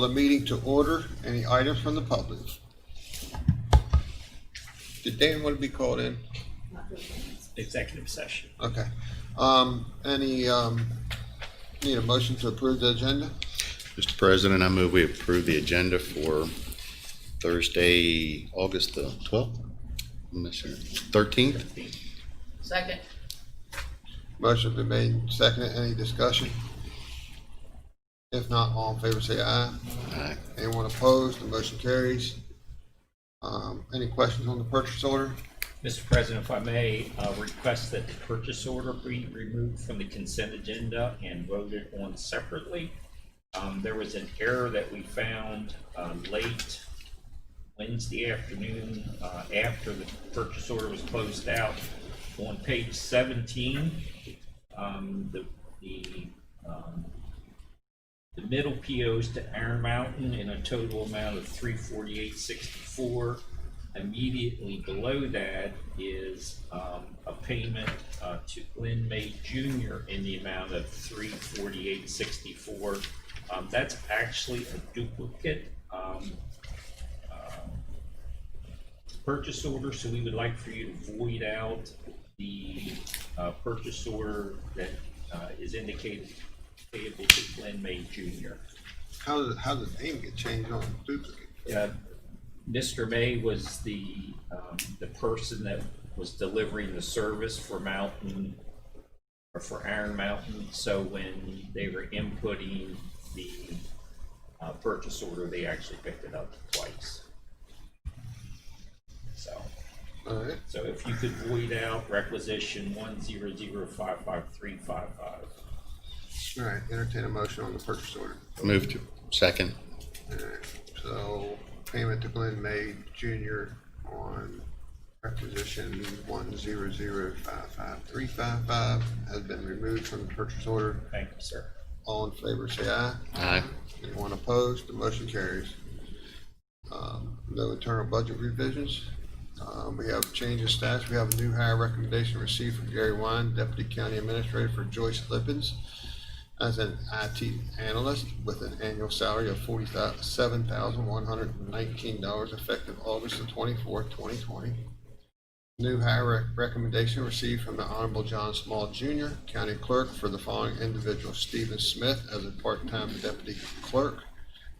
Call the meeting to order. Any items from the public? Did Dan want to be called in? Executive session. Okay. Need a motion to approve the agenda? Mr. President, I move we approve the agenda for Thursday, August the 12th, 13th. Second. Motion been made, seconded. Any discussion? If not, all in favor say aye. Aye. Anyone opposed? The motion carries. Any questions on the purchase order? Mr. President, if I may, request that the purchase order be removed from the consent agenda and voted on separately. There was an error that we found late Wednesday afternoon after the purchase order was closed out. On page 17, the middle POs to Iron Mountain in a total amount of $348.64. Immediately below that is a payment to Glenn May Jr. in the amount of $348.64. That's actually a duplicate purchase order, so we would like for you to void out the purchase order that is indicated payable to Glenn May Jr. How did the name get changed on duplicate? Mr. May was the person that was delivering the service for Mountain or for Iron Mountain. So when they were inputting the purchase order, they actually picked it up twice. So, All right. so if you could void out requisition 100555355. All right. Entertain a motion on the purchase order. Move to second. All right. So payment to Glenn May Jr. on requisition 100555355 has been removed from the purchase order. Thank you, sir. All in favor say aye. Aye. Anyone opposed? The motion carries. No internal budget revisions. We have change of status. We have a new hire recommendation received from Gary Wine, Deputy County Administrator for Joyce Lippens as an IT analyst with an annual salary of $47,119 effective August the 24th, 2020. New hire recommendation received from the Honorable John Small Jr., County Clerk, for the following individual: Stephen Smith as a part-time deputy clerk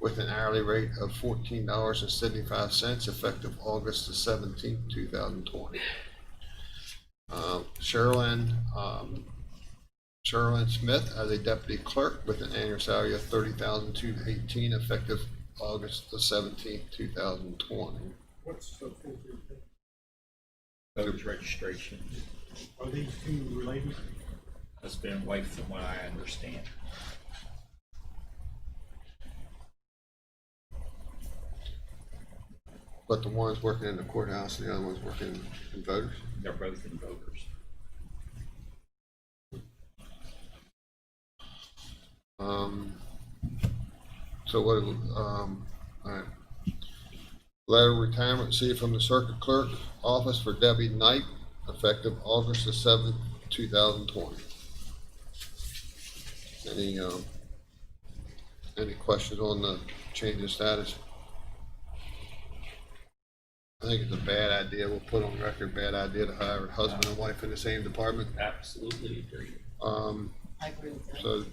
with an hourly rate of $14.75 effective August the 17th, 2020. Sherilyn Smith as a deputy clerk with an annual salary of $30,218 effective August the 17th, 2020. What's the full thing? Voter's registration. Are these two related? Husband and wife, from what I understand. But the one's working in the courthouse and the other one's working in voters. They're both in voters. So what, all right. Letter of retirement received from the Circuit Clerk Office for Debbie Knight, effective August the 7th, 2020. Any questions on the change of status? I think it's a bad idea. We'll put on record, bad idea to hire a husband and wife in the same department. Absolutely agree. I agree with that. So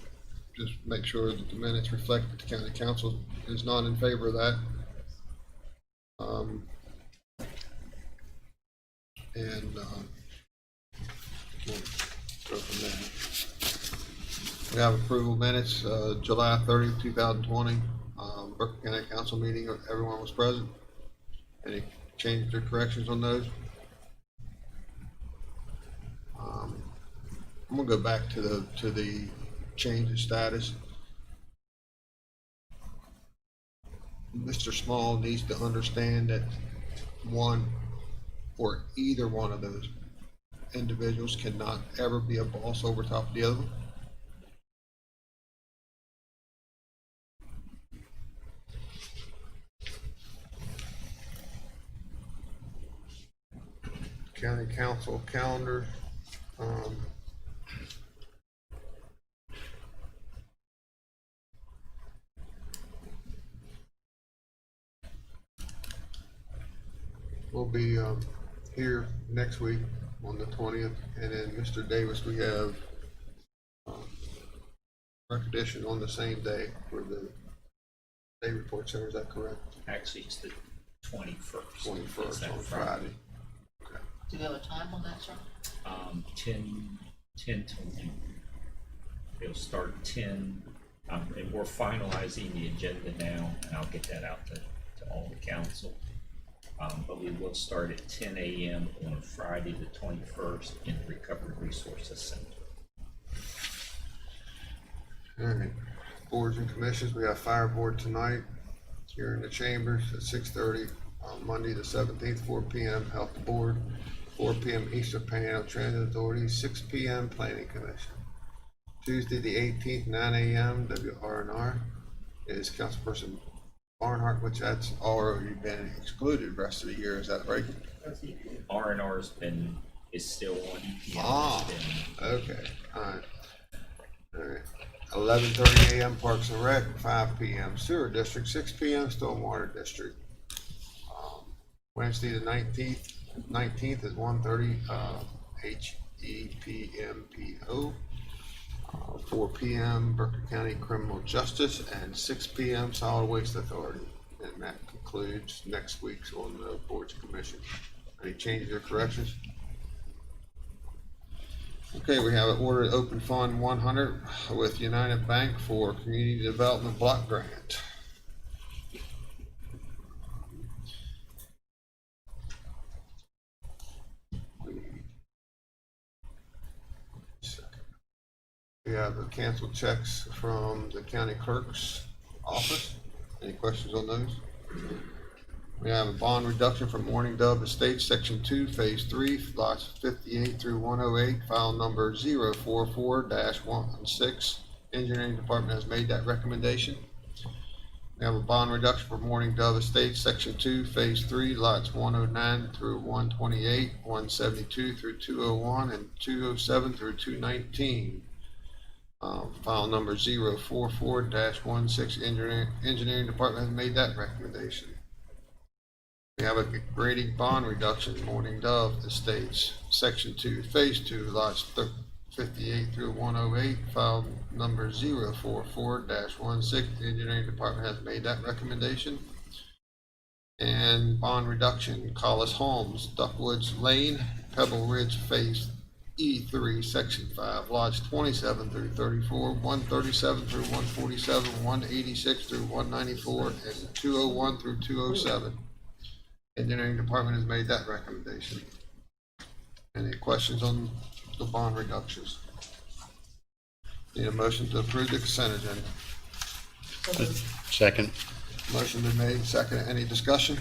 just make sure that the minutes reflect that the county council is not in favor of that. We'll go from there. We have approval minutes, July 30th, 2020, Berkeley County Council meeting. Everyone was present. Any changes or corrections on those? I'm gonna go back to the change of status. Mr. Small needs to understand that one or either one of those individuals cannot ever be a boss over top of the other one. County Council calendar. will be here next week on the 20th. And then Mr. Davis, we have recognition on the same day for the day report center. Is that correct? Actually, it's the 21st. 21st It's that on Friday. Do we have a time on that, sir? 10 to 1. It'll start at 10, and we're finalizing the agenda now, and I'll get that out to all the council. But we will start at 10 a.m. on Friday, the 21st, in the Recovery Resources Center. All right. Boards and commissions, we have fire board tonight here in the chambers at 6:30 on Monday the 17th, 4 p.m. Health board, 4 p.m. Eastern Panhandle Transit Authority, 6 p.m. Planning Commission. Tuesday the 18th, 9 a.m. WRNR is Councilperson Barnhart, which that's already been excluded the rest of the year. Is that right? R&R's is still on EPM. Ah. It's been- Okay. All right. All right. 11:30 a.m. Parks and Rec, 5 p.m. Sewer District, 6 p.m. Stormwater District. Wednesday the 19th is 1:30 HEPMPO. 4 p.m. Berkeley County Criminal Justice, and 6 p.m. Solid Waste Authority. And that concludes next week's on the boards and commission. Any changes or corrections? Okay, we have an order to open Fund 100 with United Bank for Community Development Block Grant. We have the canceled checks from the county clerk's office. Any questions on those? We have a bond reduction from Morning Dove Estates, Section 2, Phase 3, lots 58 through 108, file number 044-16. Engineering Department has made that recommendation. We have a bond reduction for Morning Dove Estates, Section 2, Phase 3, lots 109 through 128, 172 through 201, and 207 through 219. File number 044-16. Engineering Department has made that recommendation. We have a grading bond reduction, Morning Dove Estates, Section 2, Phase 2, lots 58 through 108, file number 044-16. Engineering Department has made that recommendation. And bond reduction, Collis Homes, Duckwoods Lane, Pebble Ridge, Phase E3, Section 5, lots 27 through 34, 137 through 147, 186 through 194, and 201 through 207. Engineering Department has made that recommendation. Any questions on the bond reductions? Need a motion to approve the consent agenda. Second. Motion been made, second. Any discussion?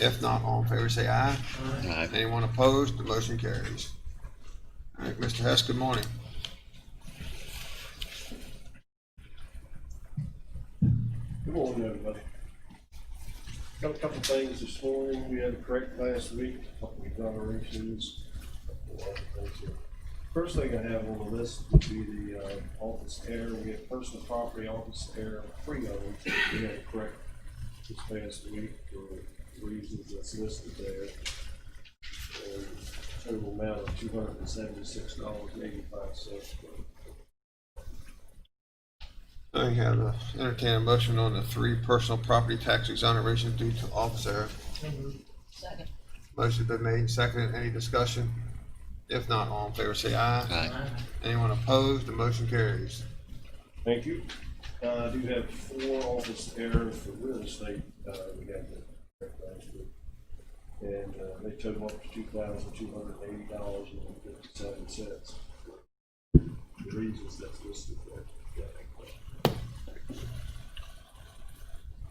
If not, all in favor say aye. Aye. Anyone opposed? The motion carries. All right, Mr. Hess, good morning. Good morning, everybody. Got a couple things this morning. We had a correct last week, a couple of exonerations. First thing I have on the list would be the office air. We had personal property office air, 3 of them. We had it correct this past week for reasons that's listed there. And total amount of $276.85. I have a entertain a motion on the 3 personal property tax exoneration due to office error. Second. Motion been made, seconded. Any discussion? If not, all in favor say aye. Aye. Anyone opposed? The motion carries. Thank you. I do have 4 office errors for real estate. We got the correct last week. And they total up to $2,280.57. The reasons that's listed there.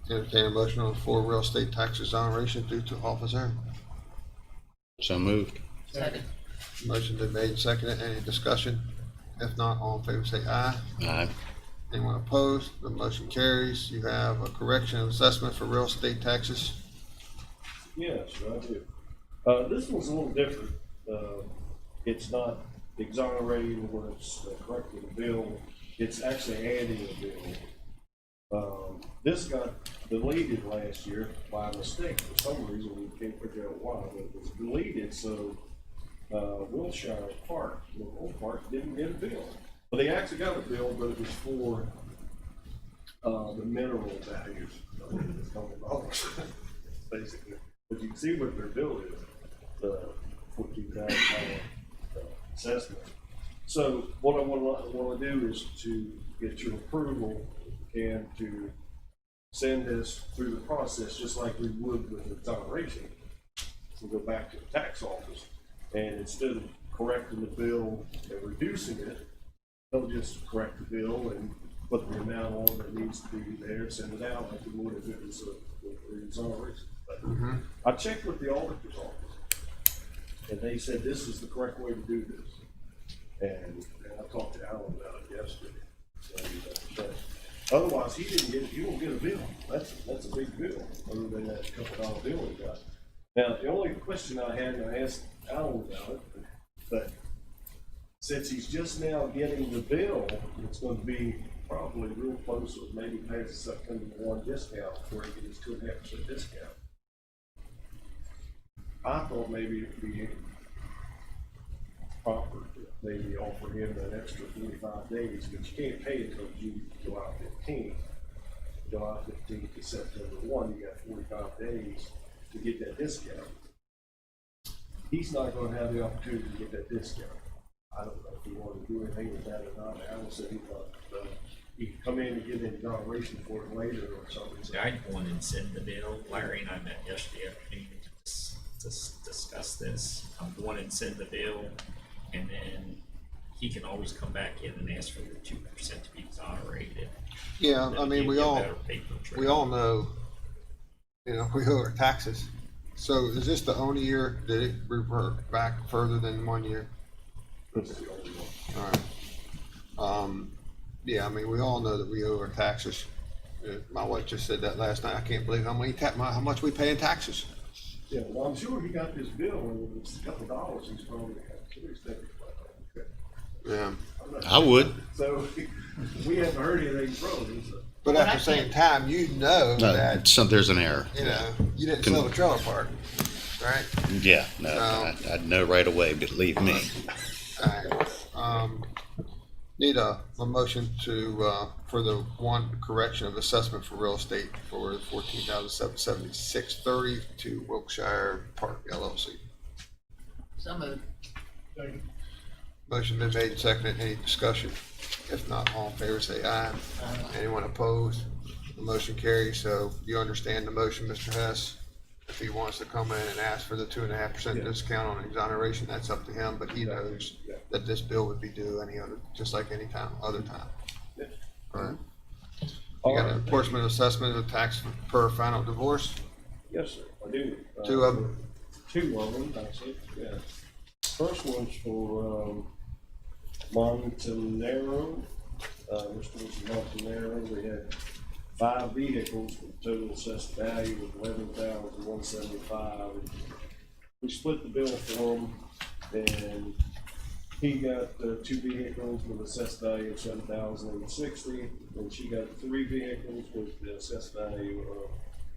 Entertain a motion on 4 real estate tax exoneration due to office error. So moved. Second. Motion been made, seconded. Any discussion? If not, all in favor say aye. Aye. Anyone opposed? The motion carries. You have a correction of assessment for real estate taxes. Yes, I do. This one's a little different. It's not exonerating where it's correcting a bill. It's actually adding a bill. This got deleted last year by mistake. For some reason, we can't figure out why, but it was deleted, so, Wilshire Park, the old park, didn't get a bill. Well, they actually got a bill, but it was for, the mineral values. It's $100, basically. But you can see what their bill is, the $14,000 assessment. So what I want to do is to get your approval and to send this through the process, just like we would with exoneration. We'll go back to the tax office, and instead of correcting the bill and reducing it, they'll just correct the bill and put the amount on that needs to be there, send it out like we would if it was a exoneration. But I checked with the auditor's office, and they said this is the correct way to do this. And I talked to Alan about it yesterday. And, but otherwise, he won't get a bill. That's a big bill, other than that $couple bill he got. Now, the only question I had, and I asked Alan about it, but since he's just now getting the bill, it's going to be probably real close, or maybe pays the September 1 discount before he gets 2.5% discount. I thought maybe it'd be proper to maybe offer him an extra 45 days, but you can't pay until July 15th. July 15th to September 1, you got 45 days to get that discount. He's not going to have the opportunity to get that discount. I don't know if he wanted to do anything with that or not. Alan said he thought he could come in and get an exoneration for it later or something. So I'd go in and send the bill. Larry and I met yesterday afternoon to discuss this. I'm going and send the bill, and then he can always come back in and ask for the 2% to be exonerated. Yeah, That'll I mean, give we you a all, better paper trail. we all know, we owe our taxes. So is this the only year that it revert back further than 1 year? this is the only one. All right. Yeah, I mean, we all know that we owe our taxes. My wife just said that last night. I can't believe how much we pay in taxes. Yeah, well, I'm sure he got this bill, and it's $2 he's probably curious that. Yeah. I would. So we haven't heard anything from him. So. But at the same time, you know that, There's an error. you know, you didn't sell the trailer park, right? Yeah, no, I'd know right away, believe me. All right. Need a motion to, for the one correction of assessment for real estate for $14,776.30 to Wilkshire Park LLC. So moved. Motion been made and seconded. Any discussion? If not, all in favor say aye. Anyone opposed? The motion carries. So you understand the motion, Mr. Hess? If he wants to come in and ask for the 2.5% discount on exoneration, that's up to him, but he knows that this bill would be due just like any other time. Yeah. All right. You got an apportionment assessment of tax per final divorce? Yes, sir, I do. Two of them? Two of them, actually, yeah. First one's for, Montanero, Mr. Montanero. We had 5 vehicles with total assessed value of $11,175. We split the bill for him, and he got 2 vehicles with assessed value of $7,060, and she got 3 vehicles with the assessed value of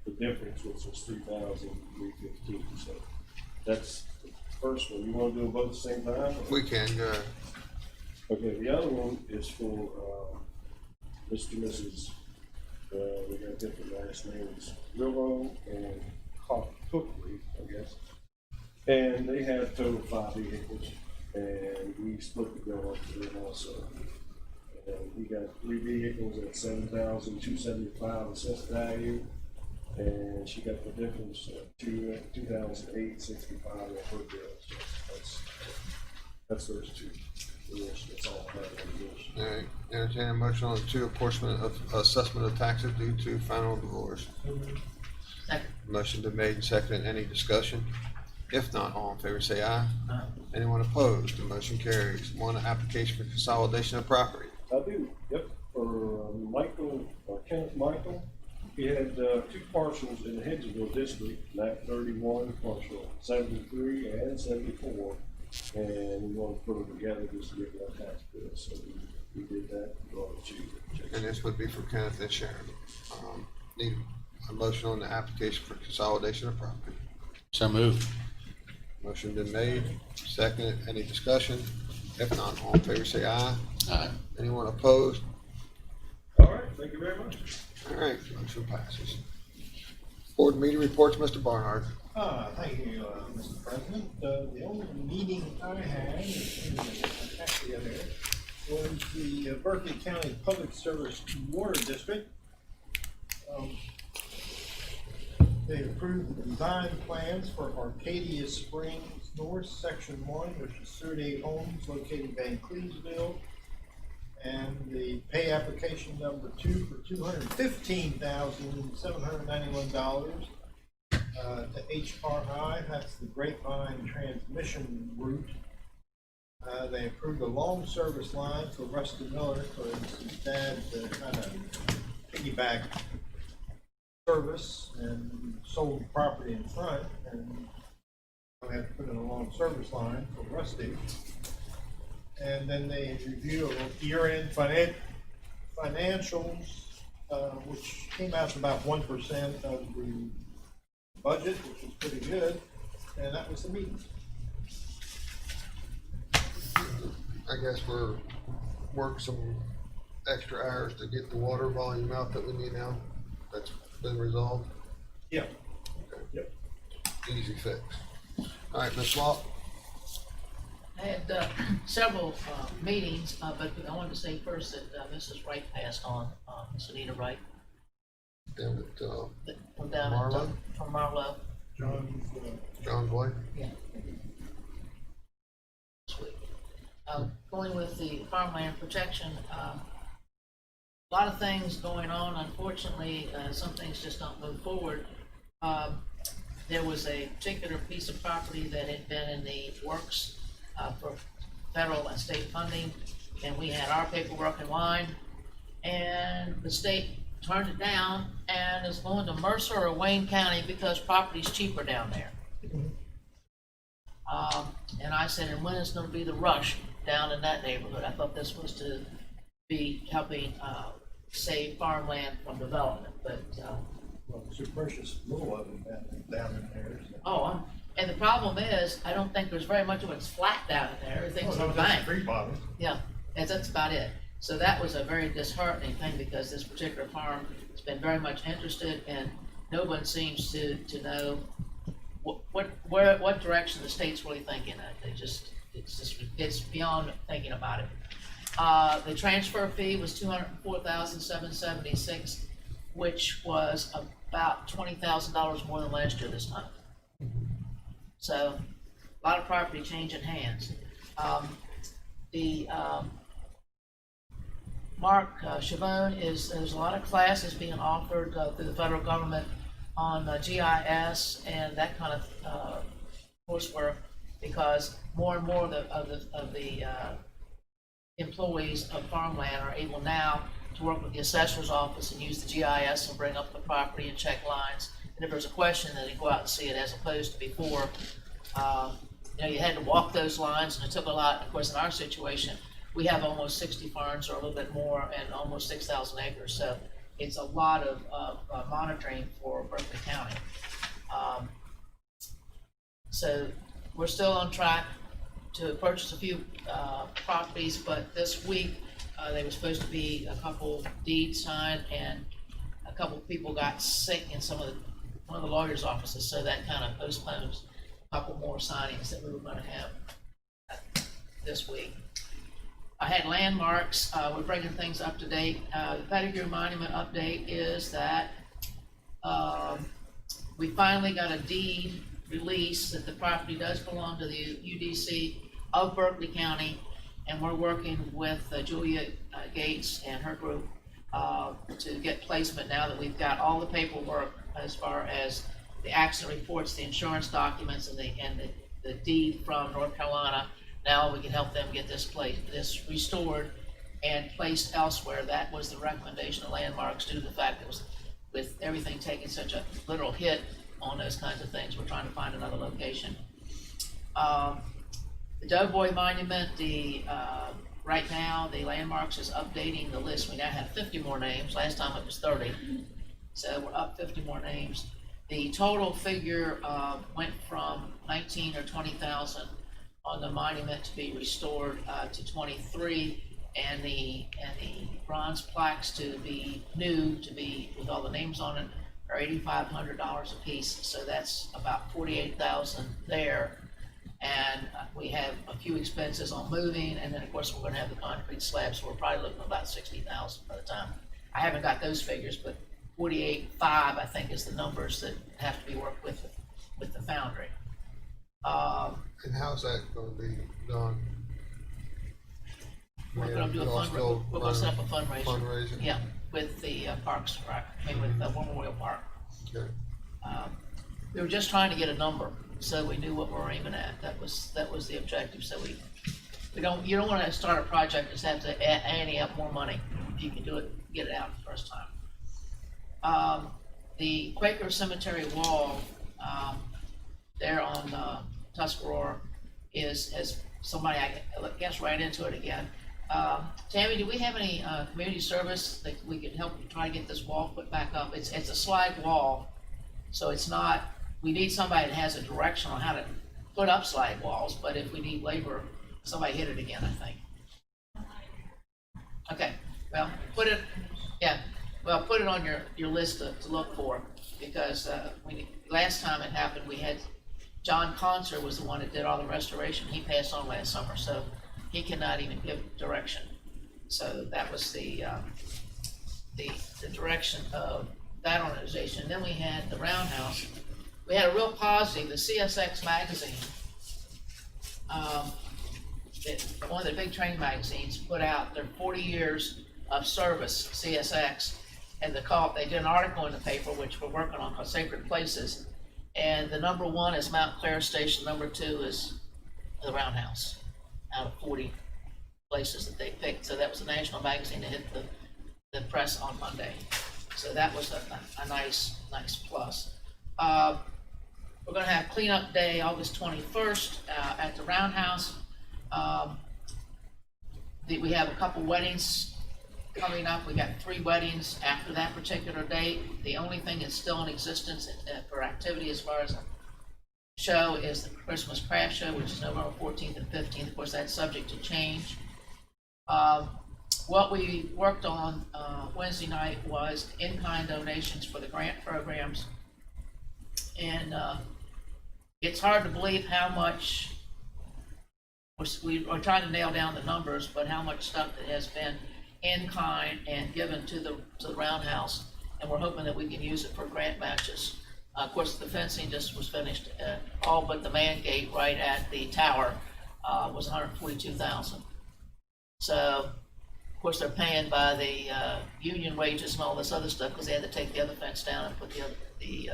the difference, which was $3,315. So that's the first one. You want to do them both at the same time? We can, Okay, the other one is for Mr. and Mrs. We got different last names, Willow and Cookley, I guess. And they have total 5 vehicles, and we split the bill up for them also. And we got 3 vehicles at $7,275 assessed value, and she got the difference of $2,865 on her bill. So that's those 2. That's all I have on all right. Entertain a motion on the 2 apportionment of assessment of taxes due to final divorce. Second. Motion been made and seconded. Any discussion? If not, all in favor say aye. Aye. Anyone opposed? The motion carries. One application for consolidation of property. I do, yep, for Kenneth Michael. He had 2 parcels in the Hedgesville district, map 31, parcel 73 and 74. And we want to put them together just to get our tax bill. So we did that. And this would be for Kenneth and Sharon. Need a motion on the application for consolidation of property? So moved. Motion been made, seconded, any discussion? If not, all in favor say aye. Aye. Anyone opposed? All right, thank you very much. All right, motion passes. Board meeting reports, Mr. Barnard. Thank you, Mr. President. The only meeting I had, actually there, was the Berkeley County Public Service Water District. They approved the design plans for Arcadia Springs North, Section 1, which is 38 homes located in Cleesville. And the pay application number 2 for $215,791 to HRI, that's the Grapevine Transmission Route. They approved a long service line for Rusty Miller for his dad to kind of piggyback service, and sold the property in front, and I had to put in a long service line for Rusty. And then they review a year-end financials, which came out to about 1% of the budget, which was pretty good, and that was the meeting. I guess we're working some extra hours to get the water volume out that we need now. That's been resolved. Yeah. Okay. Yep. Easy fix. All right, Ms. Swap. I had several meetings, but I wanted to say first that Mrs. Wright passed on, Miss Anita Wright, Down at, from down Marlow? at, from Marlow. John Boy. Yeah. Sweet. Going with the farmland protection, a lot of things going on. Unfortunately, some things just don't move forward. There was a particular piece of property that had been in the works for federal and state funding, and we had our paperwork in line, and the state turned it down and is going to Mercer or Wayne County because property's cheaper down there. And I said, and when is going to be the rush down in that neighborhood? I thought this was to be helping save farmland from development, but Well, it's a precious little of it down in there. So. and the problem is, I don't think there's very much of it's flat down in there. Everything's a bank. Tree bottom. Yeah, that's about it. So that was a very disheartening thing, because this particular farm has been very much interested, and no one seems to know what direction the state's really thinking of. It's beyond thinking about it. The transfer fee was $204,776, which was about $20,000 more than last year this time. So a lot of property changing hands. Mark Chavone there's a lot of classes being offered through the federal government on GIS and that kind of coursework, because more and more of the employees of farmland are able now to work with the assessor's office and use the GIS and bring up the property and check lines. And if there's a question, then they go out and see it, as opposed to before, you had to walk those lines, and it took a lot. Of course, in our situation, we have almost 60 farms, or a little bit more, and almost 6,000 acres. So it's a lot of monitoring for Berkeley County. So we're still on track to purchase a few properties, but this week there was supposed to be a couple deeds signed, and a couple people got sick in one of the lawyers' offices, so that kind of postpones a couple more signings that we were going to have this week. I had landmarks. We're bringing things up to date. The Pettigrew Monument update is that we finally got a deed release that the property does belong to the UDC of Berkeley County, and we're working with Julia Gates and her group to get placement now that we've got all the paperwork as far as the accident reports, the insurance documents, and the deed from North Carolina. Now we can help them get this restored and placed elsewhere. That was the recommendation of Landmarks, due to the fact that with everything taking such a literal hit on those kinds of things, we're trying to find another location. The Doughboy Monument, right now the Landmarks is updating the list. We now have 50 more names. Last time it was 30. So we're up 50 more names. The total figure went from 19 or 20,000 on the monument to be restored to 23, and the bronze plaques to be new, to be with all the names on it, are $8,500 a piece. So that's about 48,000 there. And we have a few expenses on moving, and then of course we're going to have the concrete slabs. So we're probably looking at about 60,000 by the time. I haven't got those figures, but 48.5 I think is the numbers that have to be worked with the foundry. And how's that gonna be done? We're gonna do a Y'all still we're gonna set up a running fundraiser. Fundraising? Yeah, with the Parks, right, I mean, with the Memorial Park. Okay. We were just trying to get a number, so we knew what we were aiming at. That was the objective, so you don't wanna start a project, just have to ante up more money. If you can do it, get it out the first time. The Quaker Cemetery wall, there on Tuscarora is, as somebody, I guess, right into it again. Tammy, do we have any community service that we could help try to get this wall put back up? It's a slag wall, so it's not, we need somebody that has a direction on how to put up slag walls, but if we need labor, somebody hit it again, I think. Okay, well, put it on your list to look for, because last time it happened, we had, John Conser was the one that did all the restoration. He passed on last summer, so he cannot even give direction. So that was the direction of that organization. Then we had the Roundhouse. We had a real positive, the CSX magazine, one of the big train magazines, put out their 40 years of service, CSX, and they did an article in the paper, which we're working on, called Sacred Places. And the number 1 is Mount Clair Station, number 2 is the Roundhouse, out of 40 places that they picked. So that was a national magazine that hit the press on Monday. So that was a nice plus. We're gonna have cleanup day August 21st at the Roundhouse. We have a couple weddings coming up. We got 3 weddings after that particular date. The only thing that's still in existence for activity as far as a show is the Christmas Craft Show, which is November 14th and 15th. Of course, that's subject to change. What we worked on Wednesday night was in-kind donations for the grant programs. And it's hard to believe how much, we are trying to nail down the numbers, but how much stuff that has been in kind and given to the Roundhouse, and we're hoping that we can use it for grant matches. Of course, the fencing just was finished, all but the man gate right at the tower was $142,000. So, of course, they're paying by the union wages and all this other stuff, because they had to take the other fence down and put the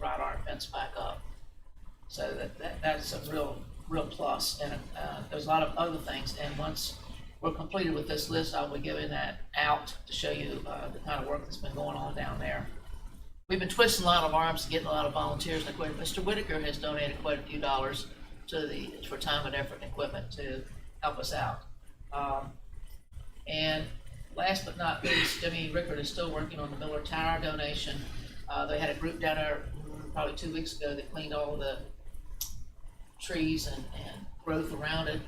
wrought iron fence back up. So that's a real plus, and there's a lot of other things, and once we're completed with this list, I'll be giving that out to show you the kind of work that's been going on down there. We've been twisting a lot of arms to getting a lot of volunteers and equipment. Mr. Whitaker has donated quite a few dollars for time and effort and equipment to help us out. And last but not least, Jimmy Rickard is still working on the Miller Tower donation. They had a group down there probably 2 weeks ago that cleaned all of the trees and growth around it.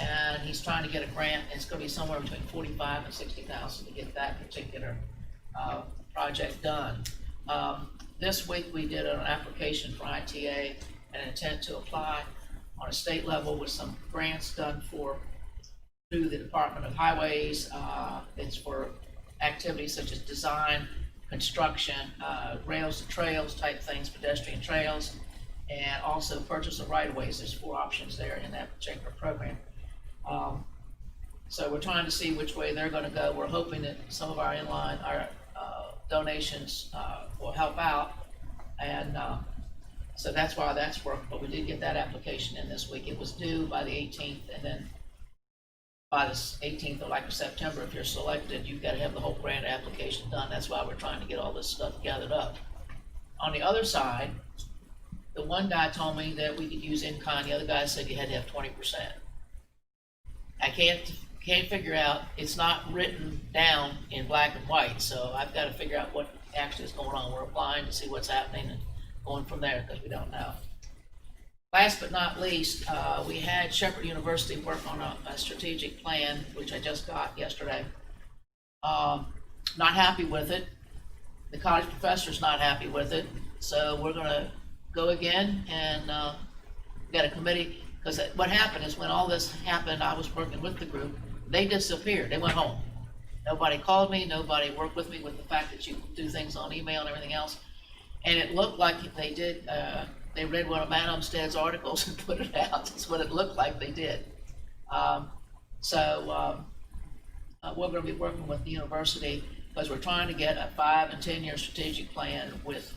And he's trying to get a grant. It's going to be somewhere between $45,000 and $60,000 to get that particular project done. This week we did an application for ITA and an intent to apply on a state level with some grants done through the Department of Highways. It's for activities such as design, construction, rails to trails type things, pedestrian trails, and also purchase of right-of-ways. There's 4 options there in that particular program. So we're trying to see which way they're going to go. We're hoping that some of our donations will help out, and so that's why that's worked. But we did get that application in this week. It was due by the 18th, and then by the 18th of September, if you're selected, you've got to have the whole grant application done. That's why we're trying to get all this stuff gathered up. On the other side, the one guy told me that we could use in-kind. The other guy said you had to have 20%. I can't figure out, it's not written down in black and white, so I've got to figure out what actually is going on. We're applying to see what's happening and going from there, because we don't know. Last but not least, we had Shepherd University work on a strategic plan, which I just got yesterday. Not happy with it. The college professor's not happy with it, so we're gonna go again and, get a committee, because what happened is when all this happened, I was working with the group, they disappeared, they went home. Nobody called me, nobody worked with me with the fact that you do things on email and everything else. And it looked like they did, they read one of Matt Umstead's articles and put it out. That's what it looked like they did. We're gonna be working with the university, because we're trying to get a 5 and 10-year strategic plan with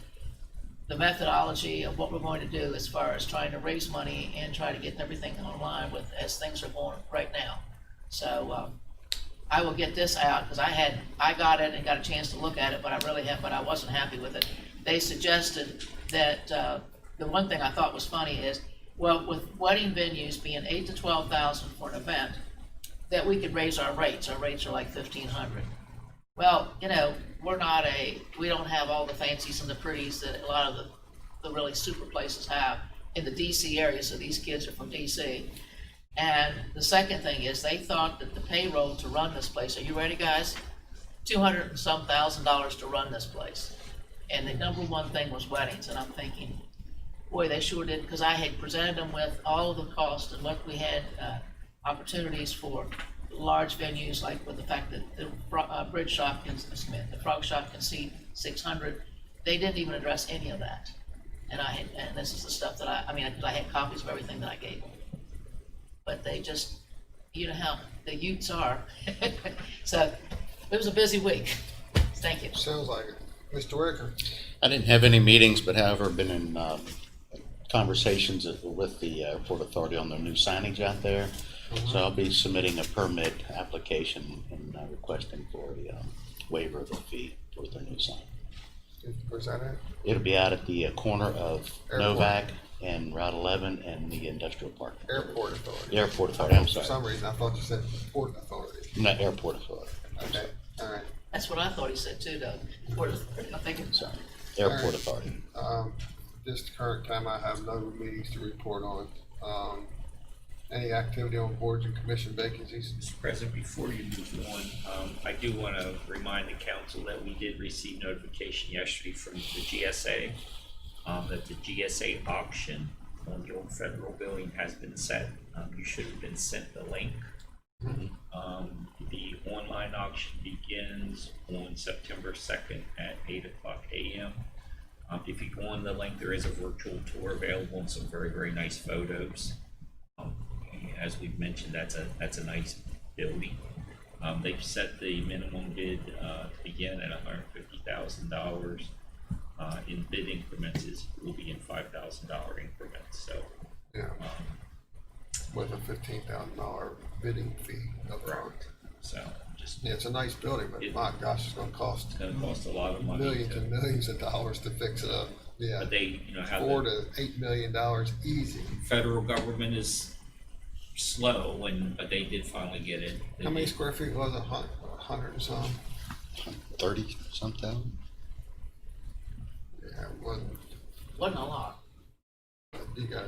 the methodology of what we're going to do as far as trying to raise money and try to get everything online with, as things are going right now. So, I will get this out, because I got it and got a chance to look at it, but I wasn't happy with it. They suggested that, the one thing I thought was funny is, well, with wedding venues being 8,000 to 12,000 for an event, that we could raise our rates. Our rates are like 1,500. Well, you know, we don't have all the fancies and the pretties that a lot of the really super places have in the DC area, so these kids are from DC. And the second thing is, they thought that the payroll to run this place, are you ready, guys? $200 and some thousand to run this place. And the number one thing was weddings, and I'm thinking, boy, they sure did, because I had presented them with all of the costs and what we had, opportunities for large venues, like with the fact that the Bridge Shop the Frog Shop can seat 600. They didn't even address any of that. And this is the stuff that I had copies of everything that I gave them. But they just, you know how the Utes are. So it was a busy week. Thank you. Sounds like it. Mr. Wicker? I didn't have any meetings, but however, been in conversations with the airport authority on their new signage out there. So I'll be submitting a permit application and requesting for a waiver of the fee for the new sign. Where's that at? It'll be out at the corner of Airport. Novak and Route 11 and the industrial park. Airport Authority. The airport authority, I'm For some sorry. reason, I thought you said Port Authority. Not airport authority. Okay, all right. That's what I thought he said too, Doug. I'm thinking, Sorry, airport Alright. authority. This current time, I have no meetings to report on. Any activity on boards and commission vacancies? Mr. President, before you move on, I do want to remind the council that we did receive notification yesterday from the GSA that the GSA auction on the old federal building has been set. You should have been sent the link. The online auction begins on September 2nd at 8:00 a.m. If you go on the link, there is a virtual tour available and some very, very nice photos. As we've mentioned, that's a nice building. They've set the minimum bid to begin at $150,000. In bid increments will be in $5,000 increments. So Yeah, with a $15,000 bidding fee up front. so just Yeah, it's a nice building, but my gosh, it's gonna cost it's going to cost a lot of money. millions and millions of dollars to fix it up. Yeah, But they, how $4 the to $8 million easy. federal government is slow, but they did finally get it. They How many did. square feet was it? 100 and some? 30 something. Yeah, it wasn't. wasn't a lot. You got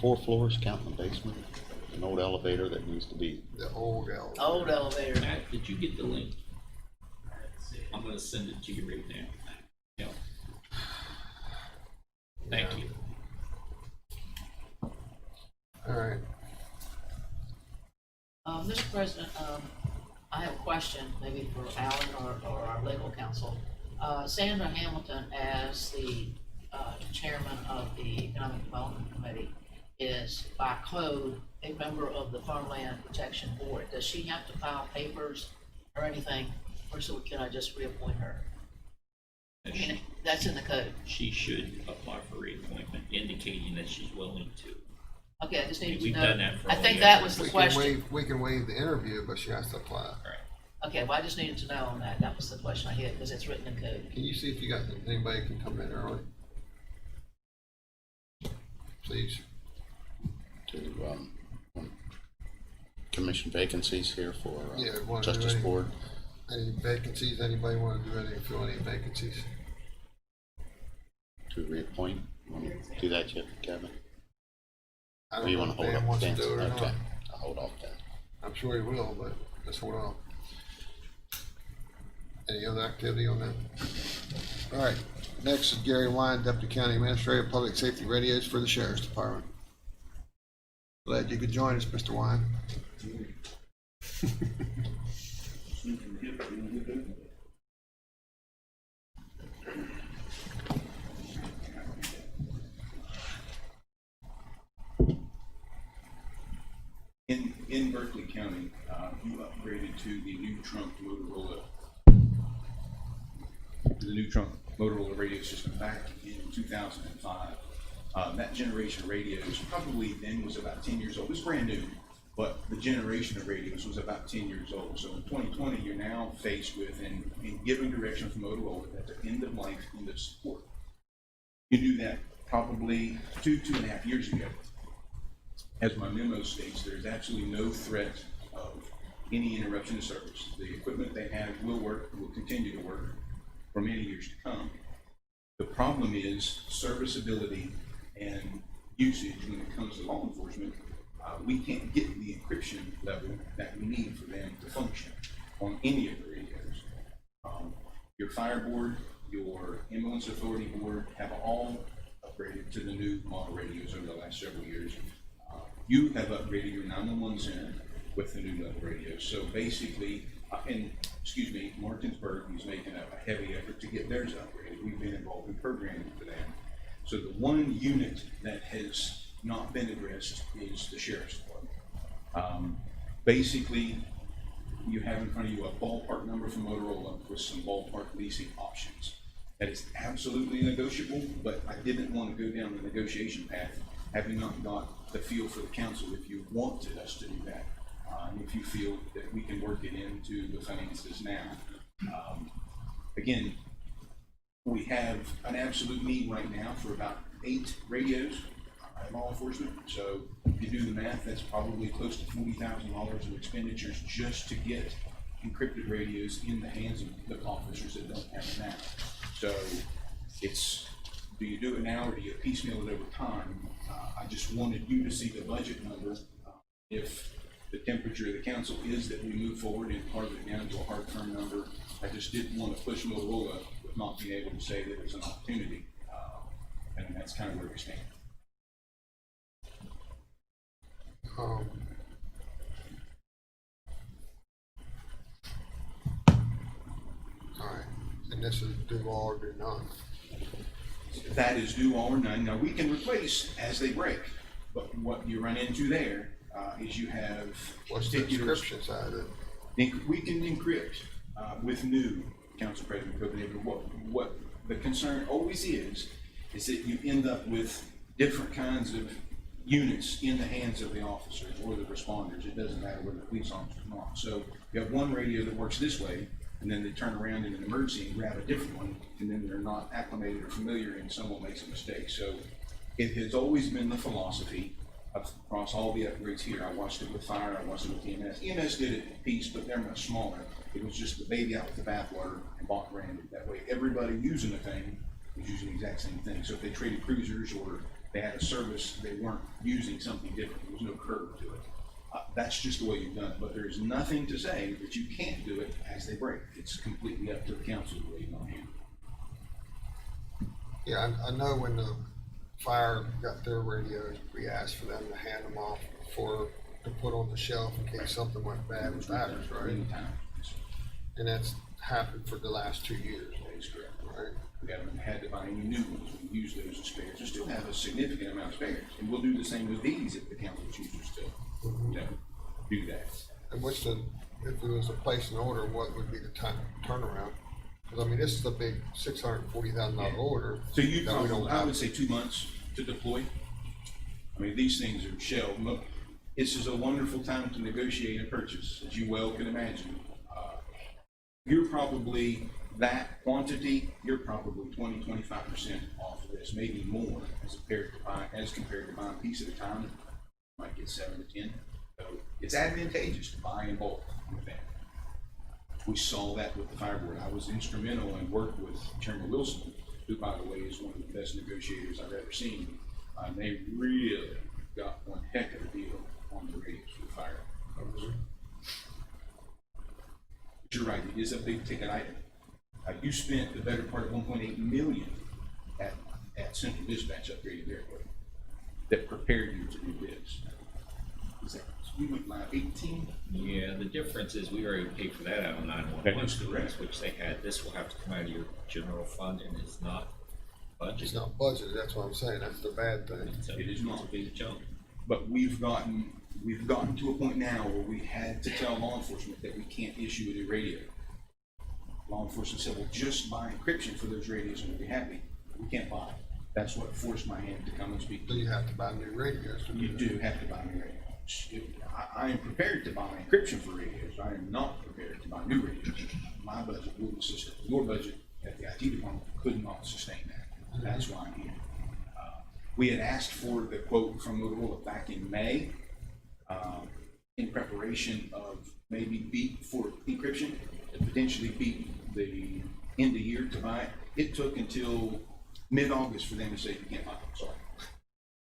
Four floors, counting the basement. An old elevator that needs to be. the old elevator. Old elevator. Matt, did you get the link? I'm going to send it to you right now. Yeah. Thank Yeah. you. All right. Mr. President, I have a question, maybe for Alan or our legal counsel. Sandra Hamilton, as the chairman of the Economic Development Committee, is by code a member of the Farmland Protection Board. Does she have to file papers or anything, or so can I just reappoint her? I mean, that's in the code. She should apply for reappointment, indicating that she's willing to. Okay, I just needed to We've know. done that for I all think the that others. was the question. We can waive the interview, but she has to apply. Okay, well, I just needed to know on that. That was the question I had, because it's written in code. Can you see if you got anybody can come in early? Please. To commission vacancies here for Yeah, one of Justice the- Board. Any vacancies? Anybody want to do anything, fill any vacancies? To reappoint, you want to do that yet, Kevin? I Or don't you know want if to hold Dan off? wants to Dan? do it or Okay, not. I'll hold off then. I'm sure he will, but let's hold on. Any other activity on that? All right, next is Gary Wine, Deputy County Administrator, Public Safety Radios for the Sheriff's Department. Glad you could join us, Mr. Wine. In Berkeley County, you upgraded to the new trunk Motorola, radio system back in 2005. That generation of radios probably then was about 10 years old. It was brand new, but the generation of radios was about 10 years old. So in 2020, you're now faced with, and given direction from Motorola, that the end of life, end of support. You knew that probably 2.5 years ago. As my memo states, there's absolutely no threat of any interruption of service. The equipment they have will work, will continue to work for many years to come. The problem is serviceability and usage when it comes to law enforcement. We can't get the encryption level that we need for them to function on any of the radios. Your fire board, your ambulance authority board have all upgraded to the new model radios over the last several years. You have upgraded your 911 center with the new level radios. So basically, Martinsburg is making a heavy effort to get theirs upgraded. We've been involved in programming for them. So the one unit that has not been addressed is the Sheriff's Department. Basically, you have in front of you a ballpark number from Motorola with some ballpark leasing options. That is absolutely negotiable, but I didn't want to go down the negotiation path having not got the feel for the council if you wanted us to do that. And if you feel that we can work it into the finances now. Again, we have an absolute need right now for about 8 radios in law enforcement. So if you do the math, that's probably close to $40,000 of expenditures just to get encrypted radios in the hands of the officers that don't have it now. So it's, do you do it now or do you piecemeal it over time? I just wanted you to see the budget number. If the temperature of the council is that we move forward and carve it down to a hard firm number, I just didn't want to push Motorola with not being able to say that it's an opportunity. And that's kind of where we stand. All right, and this is do all or do none. That is do all or none. Now we can replace as they break, but what you run into there is you have What's the particular encryption side of it? We can encrypt with new Council President Copenhagen. What the concern always is that you end up with different kinds of units in the hands of the officers or the responders. It doesn't matter whether the police officers or not. So you have one radio that works this way, and then they turn around in an emergency and grab a different one, and then they're not acclimated or familiar, and someone makes a mistake. So it has always been the philosophy across all the upgrades here. I watched it with fire, I watched it with EMS. EMS did it in piece, but they're much smaller. It was just the baby out with the bathwater and bought branded. That way everybody using the thing was using the exact same thing. So if they traded cruisers or they had a service, they weren't using something different. There was no curve to it. That's just the way you've done it. But there's nothing to say that you can't do it as they break. It's completely up to the council the way you want to handle it. Yeah, I know when the fire got their radios, we asked for them to hand them off to put on the shelf in case something went bad with ours, right? Anytime. And that's happened for the last 2 years, That is correct. right? We haven't had to buy any new ones. We use those as spares. We still have a significant amount of spares. And we'll do the same with these if the council chooses to do that. And if it was a place an order, what would be the time turnaround? Because I mean, this is a big $640,000 order. So you that we probably, don't I have. would say 2 months to deploy. I mean, these things are shelved. Look, this is a wonderful time to negotiate a purchase, as you well can imagine. You're probably that quantity, you're probably 20-25% off of this, maybe more as compared to buying a piece at a time. You might get 7 to 10. So it's advantageous to buy in bulk with that. We saw that with the fire board. I was instrumental and worked with Chairman Wilson, who, by the way, is one of the best negotiators I've ever seen. They really got one heck of a deal on the radios for the fire. But you're right, it is a big ticket item. You spent the better part of 1.8 million at Central Dispatch upgrading their equipment that prepared you to do this. Is that, we went live 18? Yeah, the difference is we already paid for that out of That 911 is correct. students, which they had. This will have to come out of your general fund and it's not It's budgeted. not budgeted, that's what I'm saying, that's the bad thing. So It is it's not. a big jump. But we've gotten to a point now where we had to tell law enforcement that we can't issue a new radio. Law enforcement said, well, just buy encryption for those radios and we'll be happy. We can't buy. That's what forced my hand to come and speak. So you have to buy new radios to You that. do have to buy new radios. I am prepared to buy encryption for radios. I am not prepared to buy new radios. My budget wouldn't sustain, your budget at the IT department could not sustain that. That's why I'm here. We had asked for the quote from Motorola back in May, in preparation of maybe beat for encryption, and potentially beat the end of year to buy it. It took until mid-August for them to say, you can't buy it, sorry.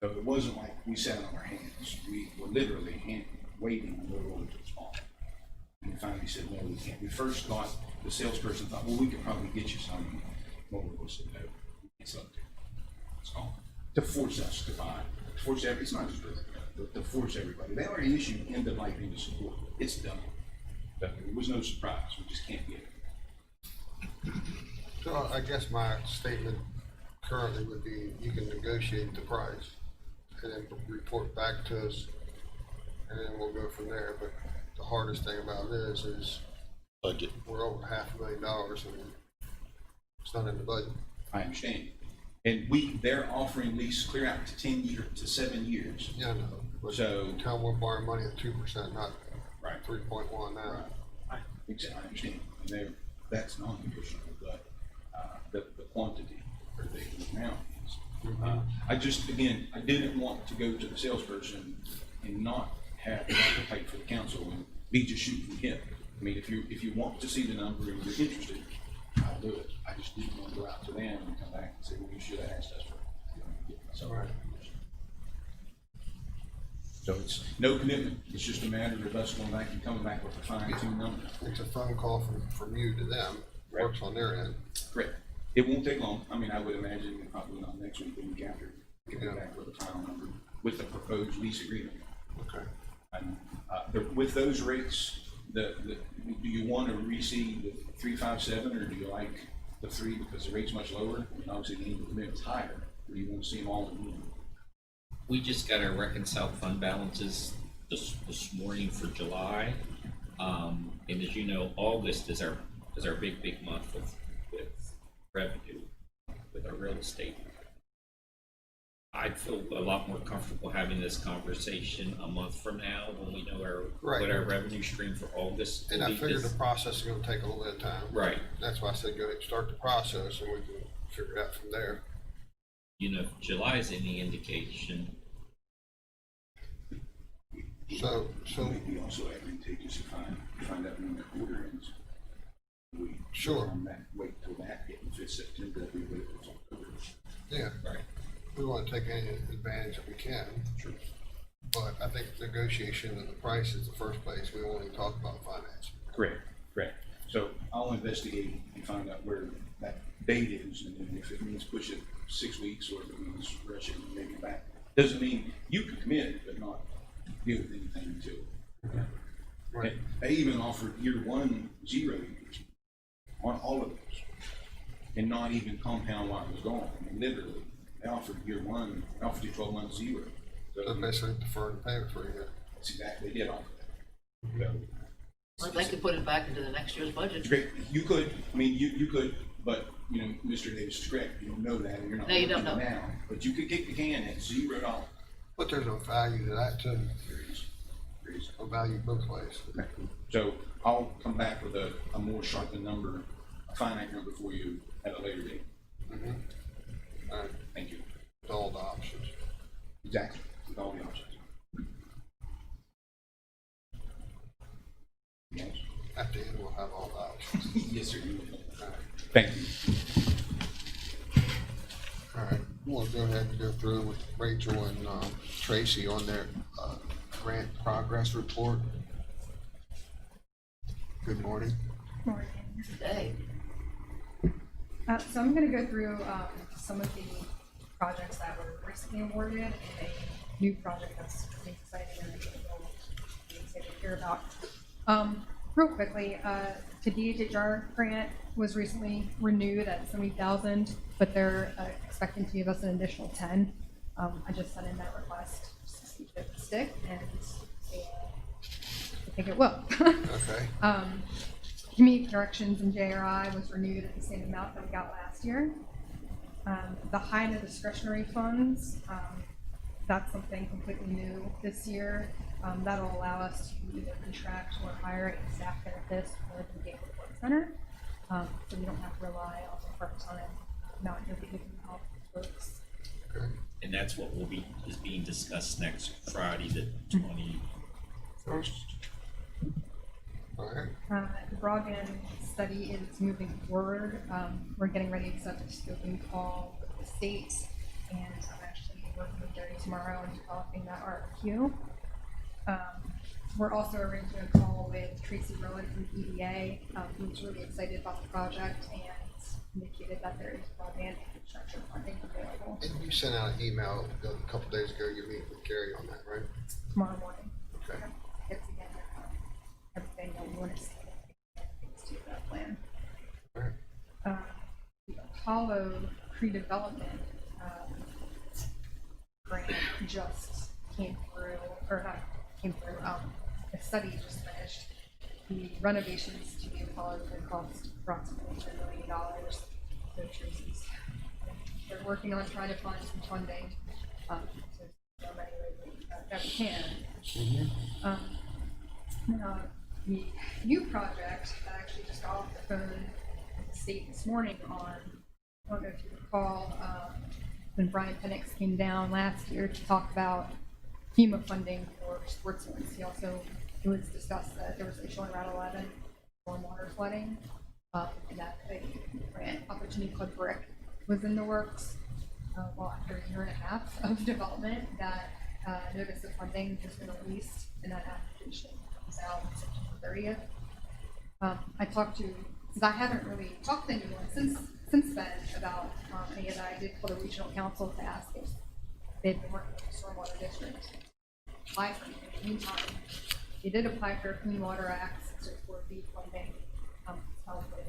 So it wasn't like we sat on our hands. We were literally waiting on Motorola to respond. And they finally said, no, we can't. We first thought, the salesperson thought, well, we could probably get you some. Motorola said, no, we can't sell it to you. It's gone. To force us to buy, to force it's not just really, but to force everybody. They already issued end of life into support. It's done. But it was no surprise. We just can't get it. So I guess my statement currently would be, you can negotiate the price and then report back to us, and then we'll go from there. But the hardest thing about this is Budget. we're over $500,000 and it's not in the budget. I understand. And they're offering lease clear out to 10 years, to 7 years. Yeah, I know. But So- tell them we're borrowing money at 2%, not Right. 3.1 now. I understand. And that's non-negotiable, but the quantity or the amount is. I just, again, I didn't want to go to the salesperson and not have an appetite for the council and be just shooting from hip. I mean, if you want to see the number and you're interested, I'll do it. I just didn't want to go out to them and come back and say, well, you should have asked us for it. Right. So it's no commitment. It's just a matter of us going back and coming back with a fine-tuned number. It's a phone call from you to them, Right. works on their end. Correct. It won't take long. I mean, I would imagine probably not next week, the week after, we can Yeah. come back with a final number with the proposed lease agreement. Okay. And with those rates, do you want to receive the 357 or do you like the 3 because the rate's much lower? And obviously the annual commitment's higher. Or do you want to see them all in one? We just got our reconciled fund balances this morning for July. And as you know, August is our big month with revenue, with our real estate. I'd feel a lot more comfortable having this conversation a month from now when we know Right. what our revenue stream for August will And I be. figured the process is gonna take a little bit of time. Right. That's why I said go ahead and start the process and we can figure it out from there. You know, if July is any indication, So It might be also advantageous to find out when the quarter ends. We Sure. on that, wait till that hit, if it's September, we wait till October. yeah, right, we wanna take any advantage that we can. Sure. But I think negotiation of the price is the first place. We won't even talk about finance. Correct. So I'll investigate and find out where that date is, and then if it means push it 6 weeks, or if it means rush it and maybe back. Doesn't mean you can commit, but not deal with anything until. Right. They even offered year 1 0 years on all of those, and not even compound while it was gone. I mean, literally, they offered year 1, they offered you 12 months 0. So basically defer the payment for you. See that they did offer that. So, I'd like to put it back into the next year's budget. it's great. You could, I mean, you could, but, you know, Mr. Davis is correct. You don't know that, and you're not. No, you don't looking know. Now, but you could kick the can at $0. But there's no value to that too. There is. No value both ways. Okay. So I'll come back with a more sharpened number, a finite number for you at a later date. All right, Thank you. with all the options. Exactly, with all the options. Yes. At the end, we'll have all that. Yes, sir. You will. All right. Thank you. All right, we'll go ahead and go through with Rachel and Tracy on their grant progress report. Good morning. Morning. Hey, So I'm going to go through some of the projects that were recently awarded and a new project that's pretty exciting and that you'll be excited to hear about. Real quickly, the DHHR grant was recently renewed at 70,000, but they're expecting to give us an additional 10. I just sent in that request just to see if it would stick, and I think it will. Okay. Community Corrections and JRI was renewed at the same amount that we got last year. The high end of discretionary funds, that's something completely new this year. That'll allow us to either contract or hire a staff therapist for the Gateway Work Center. So we don't have to rely on the part-time amount of people who can help folks. Okay. And that's what is being discussed next Friday, the 21st. All right. The broadband study is moving forward. We're getting ready to set a scoping call with the state, and I'm actually working with Jerry tomorrow and developing that RFQ. We're also arranging a call with Tracy Rowan from EDA, who's really excited about the project and indicated that there is broadband infrastructure funding available And you sent out an email a couple days ago. You're meeting with Gary on that, right? tomorrow morning. Okay. Get together everything that we want to see to that plan. All right. The Apollo pre-development grant just came through, or not came through, the study just finished. The renovations to the Apollo could cost approximately $10 million. So Tracy's, they're working on trying to find some funding, so many ways that we can. The new project that I actually just got off the phone with the state this morning on, I don't know if you recall, when Brian Penix came down last year to talk about FEMA funding for sports events. He also, it was discussed that there was a issue on Route 11, stormwater flooding, and that a grant opportunity called BRIC was in the works. Well, after a year and a half of development, that notice of funding has been released, and that application comes out September 30th. I talked to, because I haven't really talked to anyone since then about any of that. I did call the regional council to ask if they'd been working with the stormwater district. Apply for anything. In the meantime, they did apply for a Clean Water Act 604B funding, help with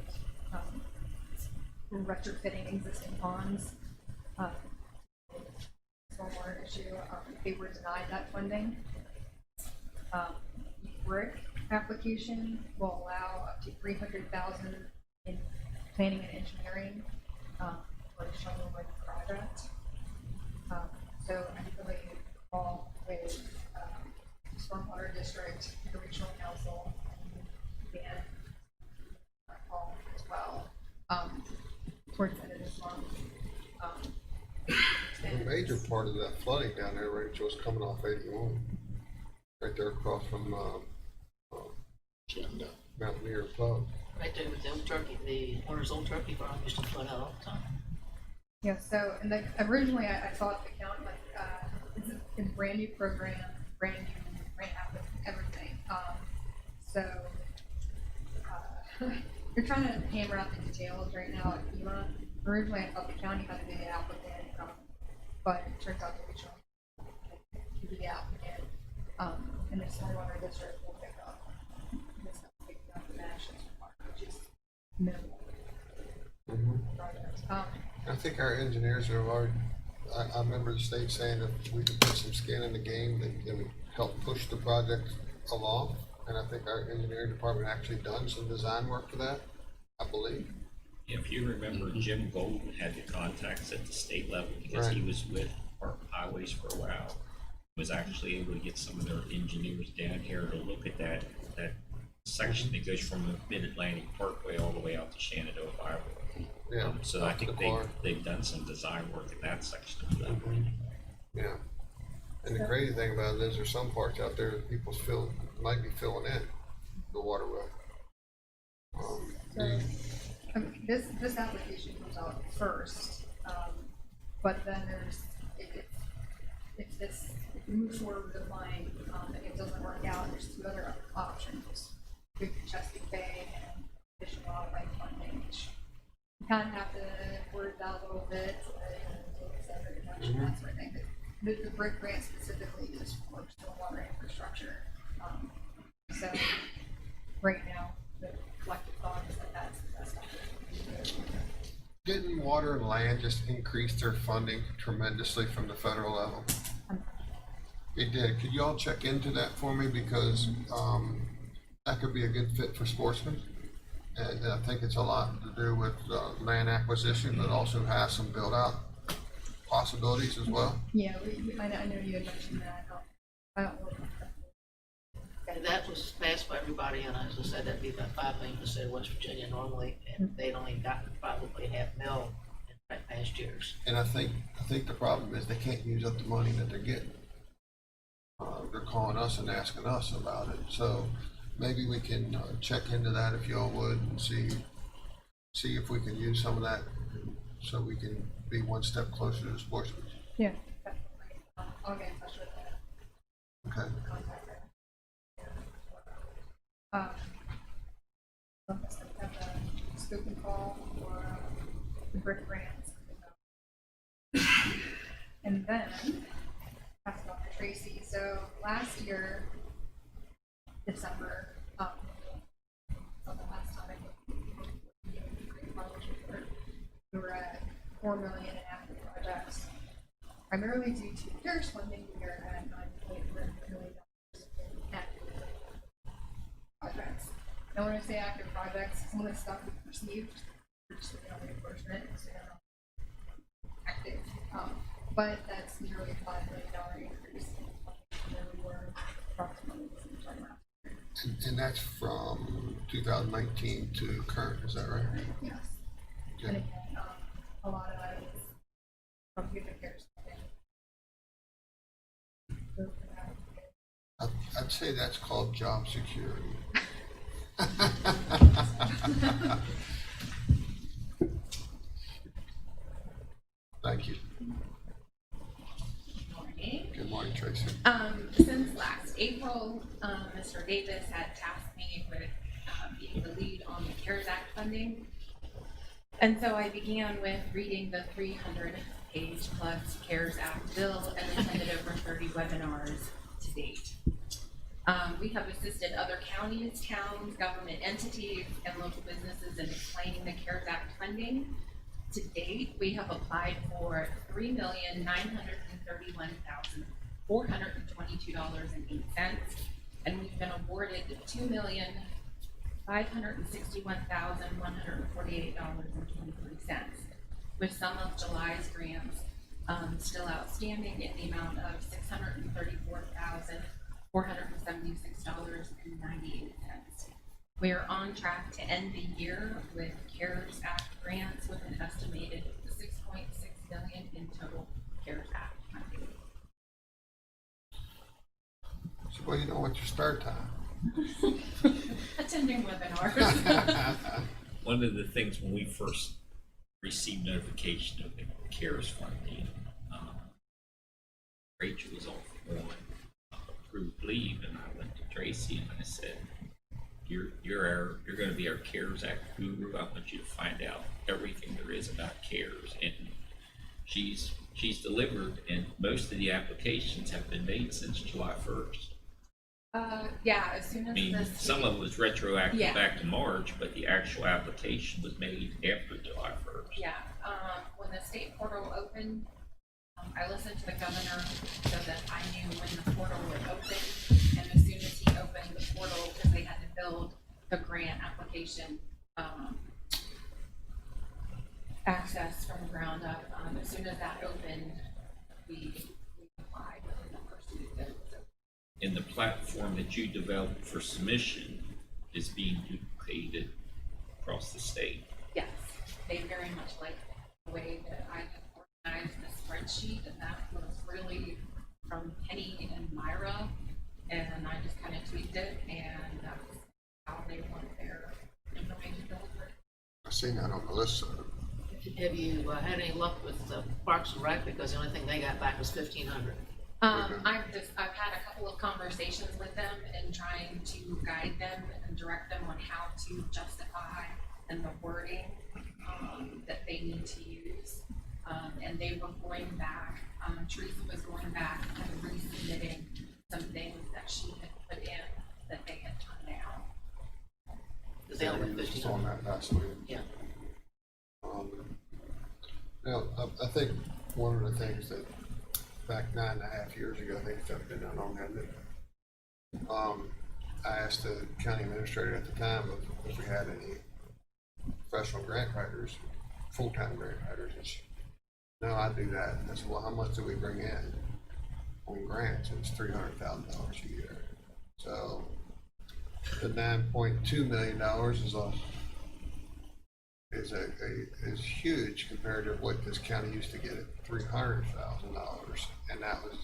retrofitting existing ponds. Stormwater issue. They were denied that funding. The BRIC application will allow up to $300,000 in planning and engineering for the shovel-ready project. So I really call with Stormwater District, the regional council, and call as well towards the end of this month. A major part of that flooding down there, Rachel, is coming off 81, right there across from Mountaineer Club. right there with the old turkey, the owner's old turkey farm used to flood out all the time. Yeah, so, and then originally I thought the county, like, it's a brand new program, brand new grant applicant, everything. So, you're trying to hammer out the details right now at FEMA. Originally I thought the county had to be the applicant, but it turns out the regional to be the applicant, and the stormwater district will pick up. This is picking up the actions required, which is minimal project. I think our engineers are already, I remember the state saying that we could put some skin in the game that would help push the project along. And I think our engineering department actually done some design work for that, I believe. If you remember, Jim Golden had the contacts at the state level because he was with Park Highways for a while. Was actually able to get some of their engineers down here to look at that section that goes from the Mid-Atlantic Parkway all the way out to Shenandoah Highway. Yeah. So I think the car. they've done some design work in that section of that. Yeah. And the crazy thing about it is there's some parts out there that people might be filling in the waterway. this application comes out first, but then if you move forward with applying, and it doesn't work out, there's two other options. Through Chesapeake Bay and Fish and Wildlife funding, which you kind of have to word that a little bit, take a separate deduction, that sort of thing. But the BRIC grant specifically is for stormwater infrastructure. So right now, the collective thought is that that's the best option. Didn't Water and Land just increase their funding tremendously from the federal level? It did. Could you all check into that for me? Because that could be a good fit for sportsmen. And I think it's a lot to do with land acquisition, but also has some build out possibilities as well. Yeah, I know you had mentioned that. I don't work on that. And that was passed by everybody, and as I said, that'd be about $5 million to say West Virginia normally, and they'd only gotten probably $500,000 in past years. And I think the problem is they can't use up the money that they're getting. They're calling us and asking us about it. So maybe we can check into that if y'all would and see if we can use some of that so we can be one step closer to sportsmen. Yeah, definitely. I'll get in touch with that. Okay. Contact there. Have a scoop and call for the BRIC grants. And then, pass it off to Tracy. So last year, December, so the last time we were at $4 million in active projects. Primarily due to CARES funding, we are at $9.1 million in active projects. Now, when I say active projects, some of the stuff we've received, we're just looking at reimbursement, so they're not active. But that's nearly a $5 million increase from where we were approximately the same time last year. And that's from 2019 to current, is that right? Yes. Okay. And again, a lot of that is from human CARES funding. So for that, I'd say that's called job security. Thank you. Morning. Good morning, Tracy. Since last April, Mr. Davis had tasked me with being the lead on the CARES Act funding. And so I began with reading the 300-page plus CARES Act bill and attended over 30 webinars to date. We have assisted other counties, towns, government entities, and local businesses in explaining the CARES Act funding. To date, we have applied for $3,931,422.08, and we've been awarded $2,561,148.23, with some of July's grants still outstanding in the amount of $634,476.98. We are on track to end the year with CARES Act grants with an estimated $6.6 billion in total CARES Act funding. So, well, you know what's your start time? Attending webinars. One of the things when we first received notification of the CARES funding, Rachel was on approved leave, and I went to Tracy and I said, You're going to be our CARES Act guru. I want you to find out everything there is about CARES, and she's delivered, and most of the applications have been made since July 1st. Yeah, as soon as I mean, some of it was retroactive back to March, but the actual application was made after July 1st. Yeah, when the state portal opened, I listened to the governor so that I knew when the portal would open, and as soon as he opened the portal, because they had to build the grant application access from the ground up, as soon as that opened, we applied within the first 2 days. And the platform that you developed for submission is being duplicated across the state. Yes, they very much like the way that I have organized the spreadsheet, and that was really from Penny and Myra, and I just kind of tweaked it, and that's how they want their information delivered. seen that on the list, so. Have you had any luck with Parks and Rec, because the only thing they got back was 1,500? I've had a couple of conversations with them and trying to guide them and direct them on how to justify and the wording, that they need to use. And they were going back, Teresa was going back and resubmitting some things that she had put in that they had turned down. Because they only We went were just on 1,500. that last week. Yeah. Now, I think one of the things that back 9.5 years ago, things have been done on that. I asked the county administrator at the time if we had any professional grant writers, full-time grant writers. And she, no, I do that. I said, well, how much do we bring in on grants? And it's $300,000 a year. So the $9.2 million is huge compared to what this county used to get at $300,000, and that was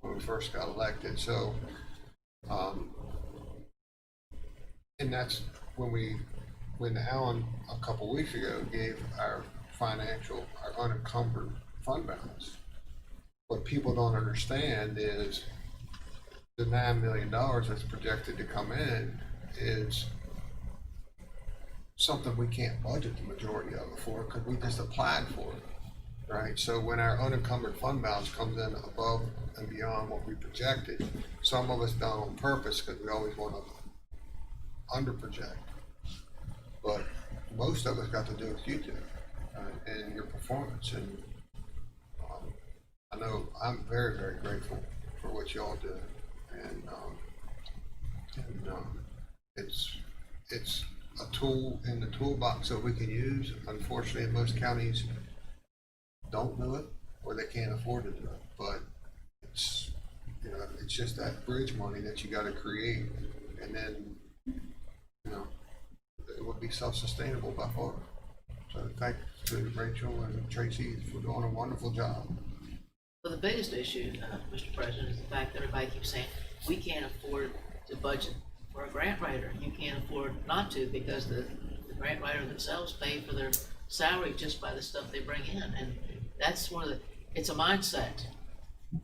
when we first got elected. So, and that's when Alan a couple weeks ago gave our unencumbered fund balance. What people don't understand is the $9 million that's projected to come in is something we can't budget the majority of it for because we just applied for it, right? So when our unencumbered fund balance comes in above and beyond what we projected, some of us done on purpose because we always want to under project, but most of us got to do with you two and your performance. And I know I'm very, very grateful for what y'all do, and it's a tool in the toolbox that we can use. Unfortunately, most counties don't do it or they can't afford to do it, but it's, you know, it's just that bridge money that you got to create, and then, you know, it would be self-sustainable by far. So thanks to Rachel and Tracy for doing a wonderful job. Well, the biggest issue, Mr. President, is the fact that everybody keeps saying, we can't afford to budget for a grant writer. You can't afford not to, because the grant writer themselves pay for their salary just by the stuff they bring in. And that's one of the, it's a mindset.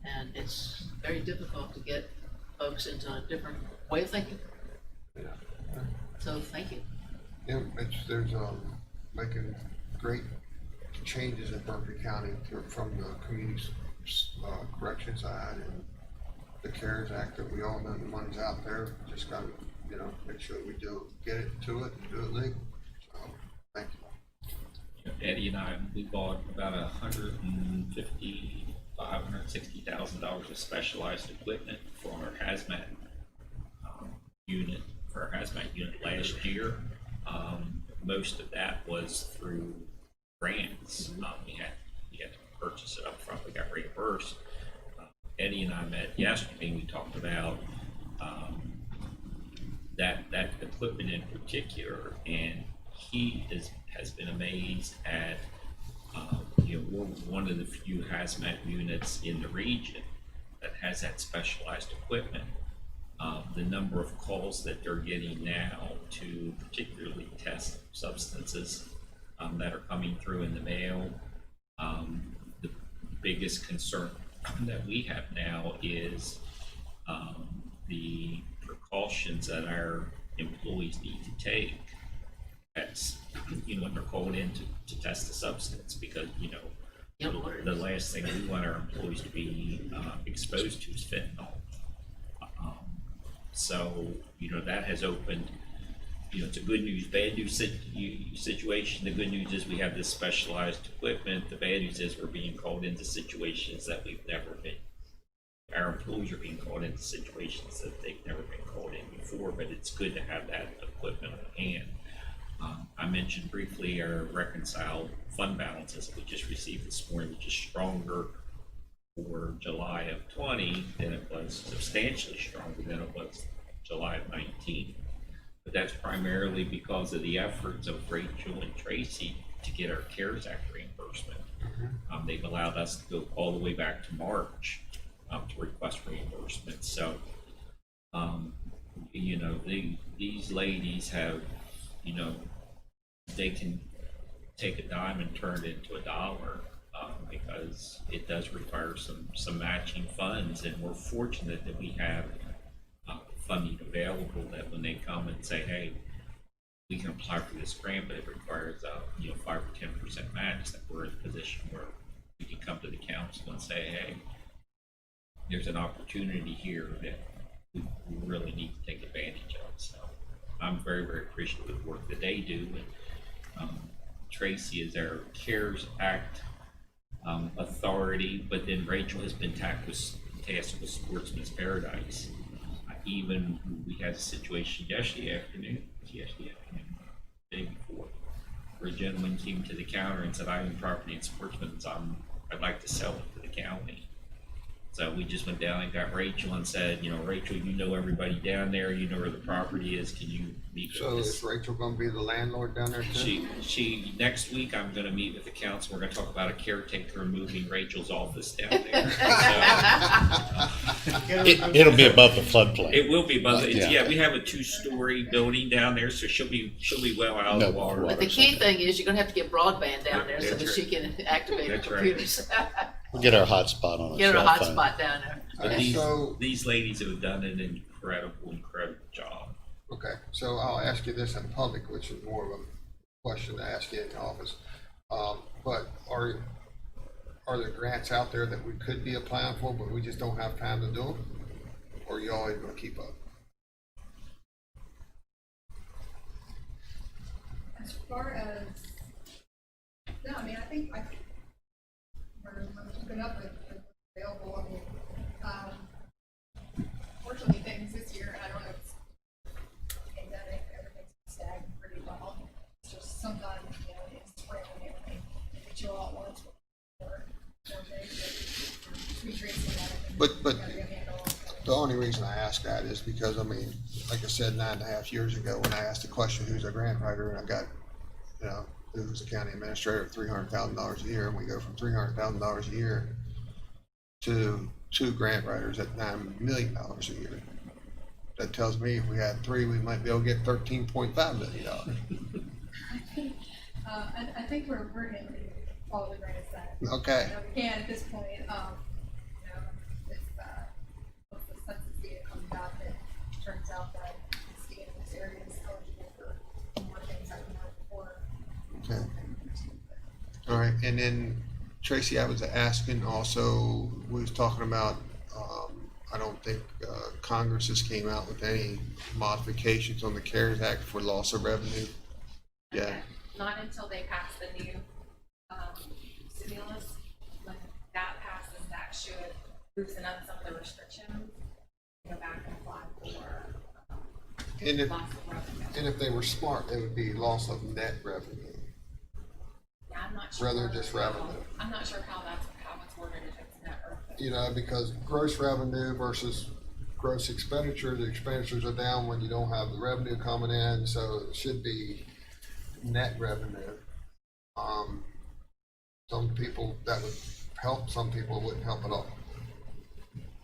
And it's very difficult to get folks into a different way of thinking. Yeah. So thank you. Yeah, there's making great changes in Berkeley County from the community correction side and the CARES Act, that we all know the money's out there. Just gotta, you know, make sure we get it to it and do it legal. So thank you. Eddie and I, we bought about $160,000 of specialized equipment for our hazmat unit, last year. Most of that was through grants. We had to purchase it up front. We got reimbursed. Eddie and I met yesterday. We talked about that equipment in particular, and he has been amazed at we're one of the few hazmat units in the region that has that specialized equipment. The number of calls that they're getting now to particularly test substances that are coming through in the mail. The biggest concern that we have now is the precautions that our employees need to take. That's, when they're called in to test the substance, because, the last thing we want our employees to be exposed to is fentanyl. So, that has opened, it's a good news, bad news situation. The good news is we have this specialized equipment. The bad news is we're being called into situations that we've never been. Our employees are being called into situations that they've never been called in before, but it's good to have that equipment on hand. I mentioned briefly our reconciled fund balances that we just received this morning, which is stronger for July of 20 than it was, substantially stronger than it was July of 19. But that's primarily because of the efforts of Rachel and Tracy to get our CARES Act reimbursement. They've allowed us to go all the way back to March to request reimbursement. So, these ladies have, they can take a dime and turn it into a dollar, because it does require some matching funds, and we're fortunate that we have funding available that when they come and say, hey, we can apply for this grant, but it requires a 5 or 10% match, that we're in a position where we can come to the council and say, hey, there's an opportunity here that we really need to take advantage of. So I'm very, very appreciative of the work that they do. And Tracy is our CARES Act authority, but then Rachel has been tasked with Sportsman's Paradise. Even we had a situation yesterday afternoon, the day before, where a gentleman came to the counter and said, I own property in Sportsman's, I'd like to sell it to the county. So we just went down and got Rachel and said, Rachel, you know everybody down there, you know where the property is, can you meet with So us? is Rachel gonna be the landlord down there too? She next week I'm gonna meet with the council, we're gonna talk about a caretaker moving Rachel's office down there. It'll be above the floodplain. It will be above, Yeah. yeah, we have a 2-story building down there, so she'll be well out of No the water. water. But the key thing is you're gonna have to get broadband down there so That's that she can activate her That's right. computers. We'll get our hotspot on a Get her a cell phone. hotspot down there. But Okay, so, these ladies have done an incredible job. okay, so I'll ask you this in public, which is more of a question to ask you in the office. But are there grants out there that we could be applying for, but we just don't have time to do them? Or are you always gonna keep up? As far as, no, I mean, I think we're keeping up with available. I mean, fortunately, things this year, and I don't know if it's pandemic, everything's stagnant pretty well. It's just sometimes, it's spring and everything, hit you all at once. Or things, but retracing that. But gotta get a handle on it. the only reason I ask that is because, I mean, like I said, 9.5 years ago, when I asked the question, who's our grant writer, and I got, who's the county administrator at $300,000 a year, and we go from $300,000 a year to 2 grant writers at $9 million a year. That tells me if we had 3, we might be able to get $13.5 million. I think we're handling all the grants that Okay, we can at this point. If once the census data comes out, that turns out that the state in this area is eligible for more things that we weren't before. okay. All right, and then Tracy, I was asking also, we was talking about, I don't think Congress has came out with any modifications on the CARES Act for loss of revenue. Yeah, Not until they pass the new stimulus. When that passes, that should loosen up some of the restrictions. Go back and apply for and if, loss of revenue. and if they were smart, it would be loss of net revenue. Yeah, I'm not sure. Rather just revenue. I'm not sure how it's worded, if it's net or. Because gross revenue versus gross expenditures, the expenditures are down when you don't have the revenue coming in, so it should be net revenue. Some people that would help, some people wouldn't help at all.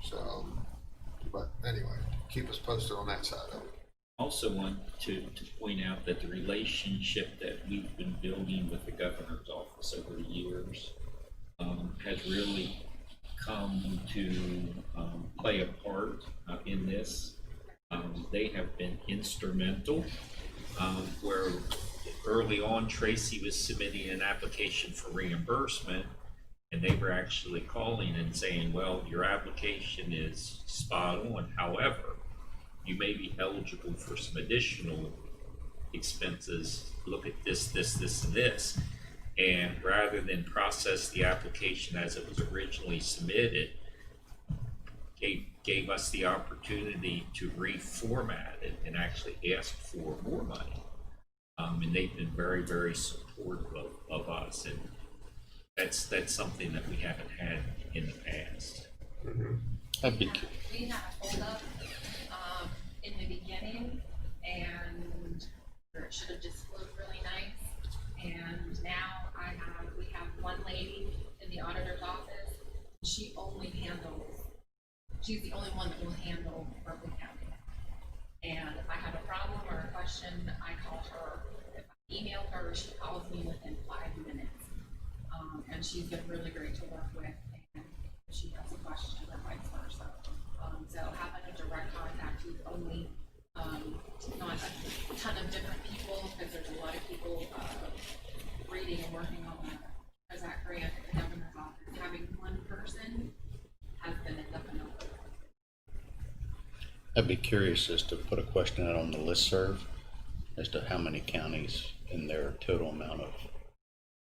So, but anyway, keep us posted on that side of it. Also want to point out that the relationship that we've been building with the governor's office over the years has really come to play a part in this. They have been instrumental where early on Tracy was submitting an application for reimbursement, and they were actually calling and saying, well, your application is spot on, however, you may be eligible for some additional expenses. Look at this, and this. And rather than process the application as it was originally submitted, gave us the opportunity to reformat it and actually ask for more money. And they've been very, very supportive of us. And that's something that we haven't had in the past. That'd be We had a hold up in the beginning, and it should have just flowed really nice. And now we have one lady in the auditor's office. She's the only one that will handle Berkeley County. And if I have a problem or a question, I call her. If I emailed her, she calls me within 5 minutes. And she's been really great to work with, and if she has a question or vice versa. So having a direct contact who's only, not a ton of different people, because there's a lot of people, reading and working on the Prozac grant at the governor's office. Having one person has been a definite. I'd be curious as to put a question out on the listserv as to how many counties in their total amount of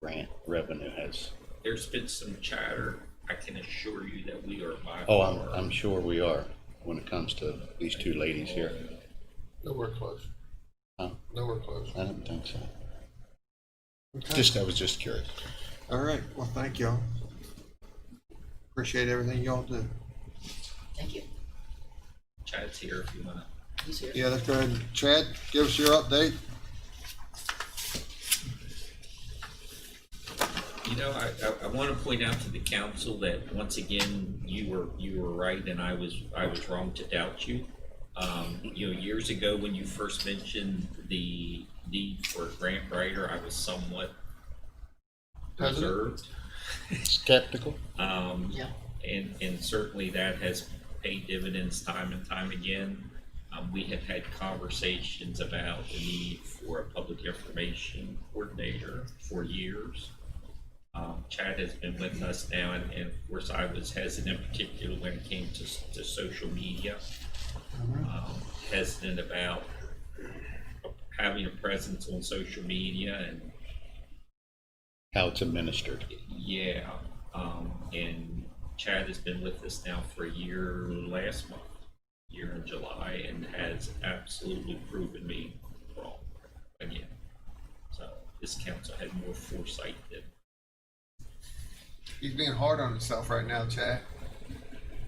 grant revenue has. There's been some chatter. I can assure you that we are by Oh, far. I'm sure we are when it comes to these two ladies here. Nowhere close. Huh? Nowhere close. I don't think so. Okay. I was just curious. All right, well, thank y'all. Appreciate everything y'all do. Thank you. Chad's here if you wanna. He's here. Yeah, let's go ahead and, Chad, give us your update. You know, I want to point out to the council that once again, you were right and I was wrong to doubt you. You know, years ago when you first mentioned the need for a grant writer, I was somewhat reserved. Skeptical? Yeah. And certainly that has paid dividends time and time again. We have had conversations about the need for a public information coordinator for years. Chad has been with us now, and of course I was hesitant, particularly when it came to social media. Hesitant about having a presence on social media and How it's administered. yeah, and Chad has been with us now for a year year in July, and has absolutely proven me wrong again. So this council had more foresight than. He's being hard on himself right now, Chad.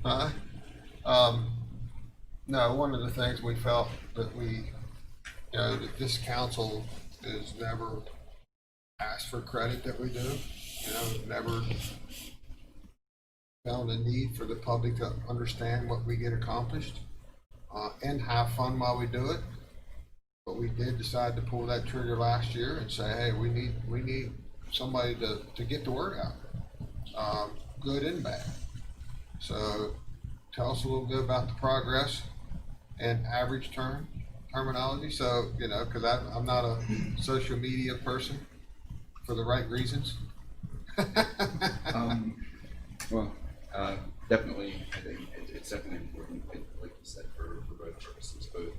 Huh? No, one of the things we felt that that this council has never asked for credit that we do. Never found a need for the public to understand what we get accomplished, and have fun while we do it. But we did decide to pull that trigger last year and say, hey, we need somebody to get the word out. Good and bad. So tell us a little bit about the progress and average terminology. So, because I'm not a social media person for the right reasons. Definitely, I think it's definitely important, like you said, for both purposes, both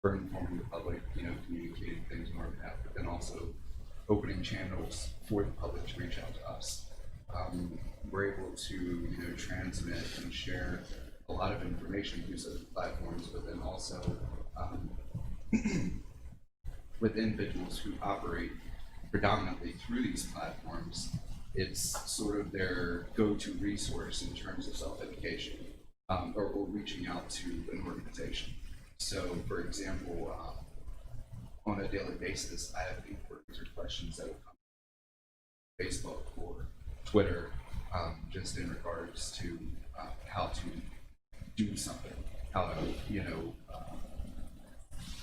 for informing the public, communicating things on our behalf, but then also opening channels for the public to reach out to us. We're able to, transmit and share a lot of information through social platforms, but then also with individuals who operate predominantly through these platforms. It's sort of their go-to resource in terms of self-education, or reaching out to an organization. So, for example, on a daily basis, I have inquiries or questions that will come from Facebook or Twitter, just in regards to how to do something, how to,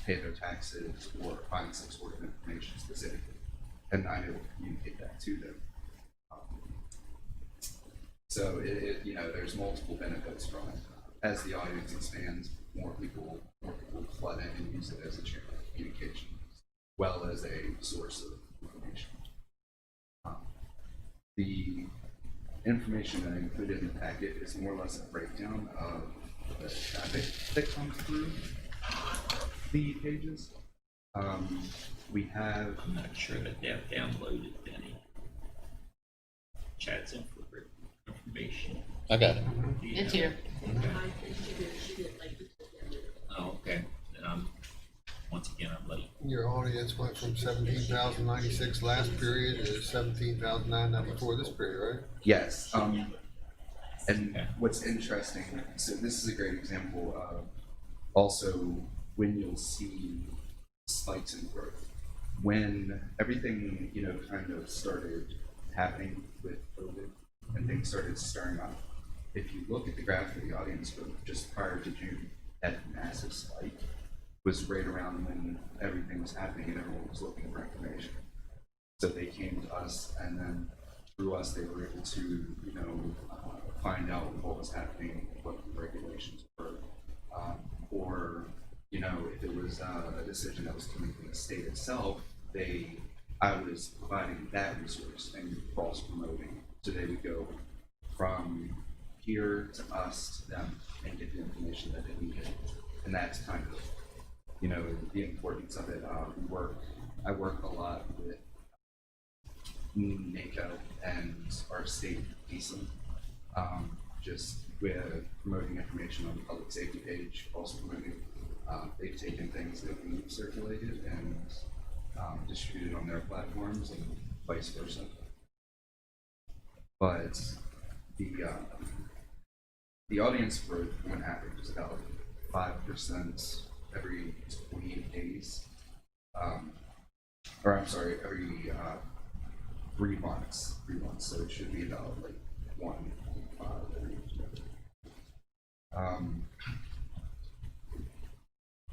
pay their taxes or find some sort of information specifically, and I'm able to communicate that to them. So there's multiple benefits from it. As the audience expands, more people flood in and use it as a channel of communication, as well as a source of information. The information that I included in the packet is more or less a breakdown of the traffic that comes through the pages. We have. I'm not sure that they've downloaded any. Chad's information. I got it. It's here. Oh, okay. Then once again, I'm late. Your audience went from 17,096 last period to 17,994 this period, right? Yes. And what's interesting, so this is a great example of also when you'll see spikes in growth. When everything, kind of started happening with COVID and things started stirring up, if you look at the graph for the audience growth just prior to June, that massive spike, was right around when everything was happening and everyone was looking for information. So they came to us, and then through us, they were able to, find out what was happening, what the regulations were, or, if it was a decision that was coming from the state itself, I was providing that resource and cross promoting. So they would go from here to us to them and get the information that they needed. And that's kind of, the importance of it. I work a lot with NACO and our state decent, just with promoting information on the public safety page, also promoting, they've taken things that we've circulated and distributed on their platforms and vice versa. But the audience growth on average is about 5% every 28 days. Every 3 months. So it should be about like 1.5 every.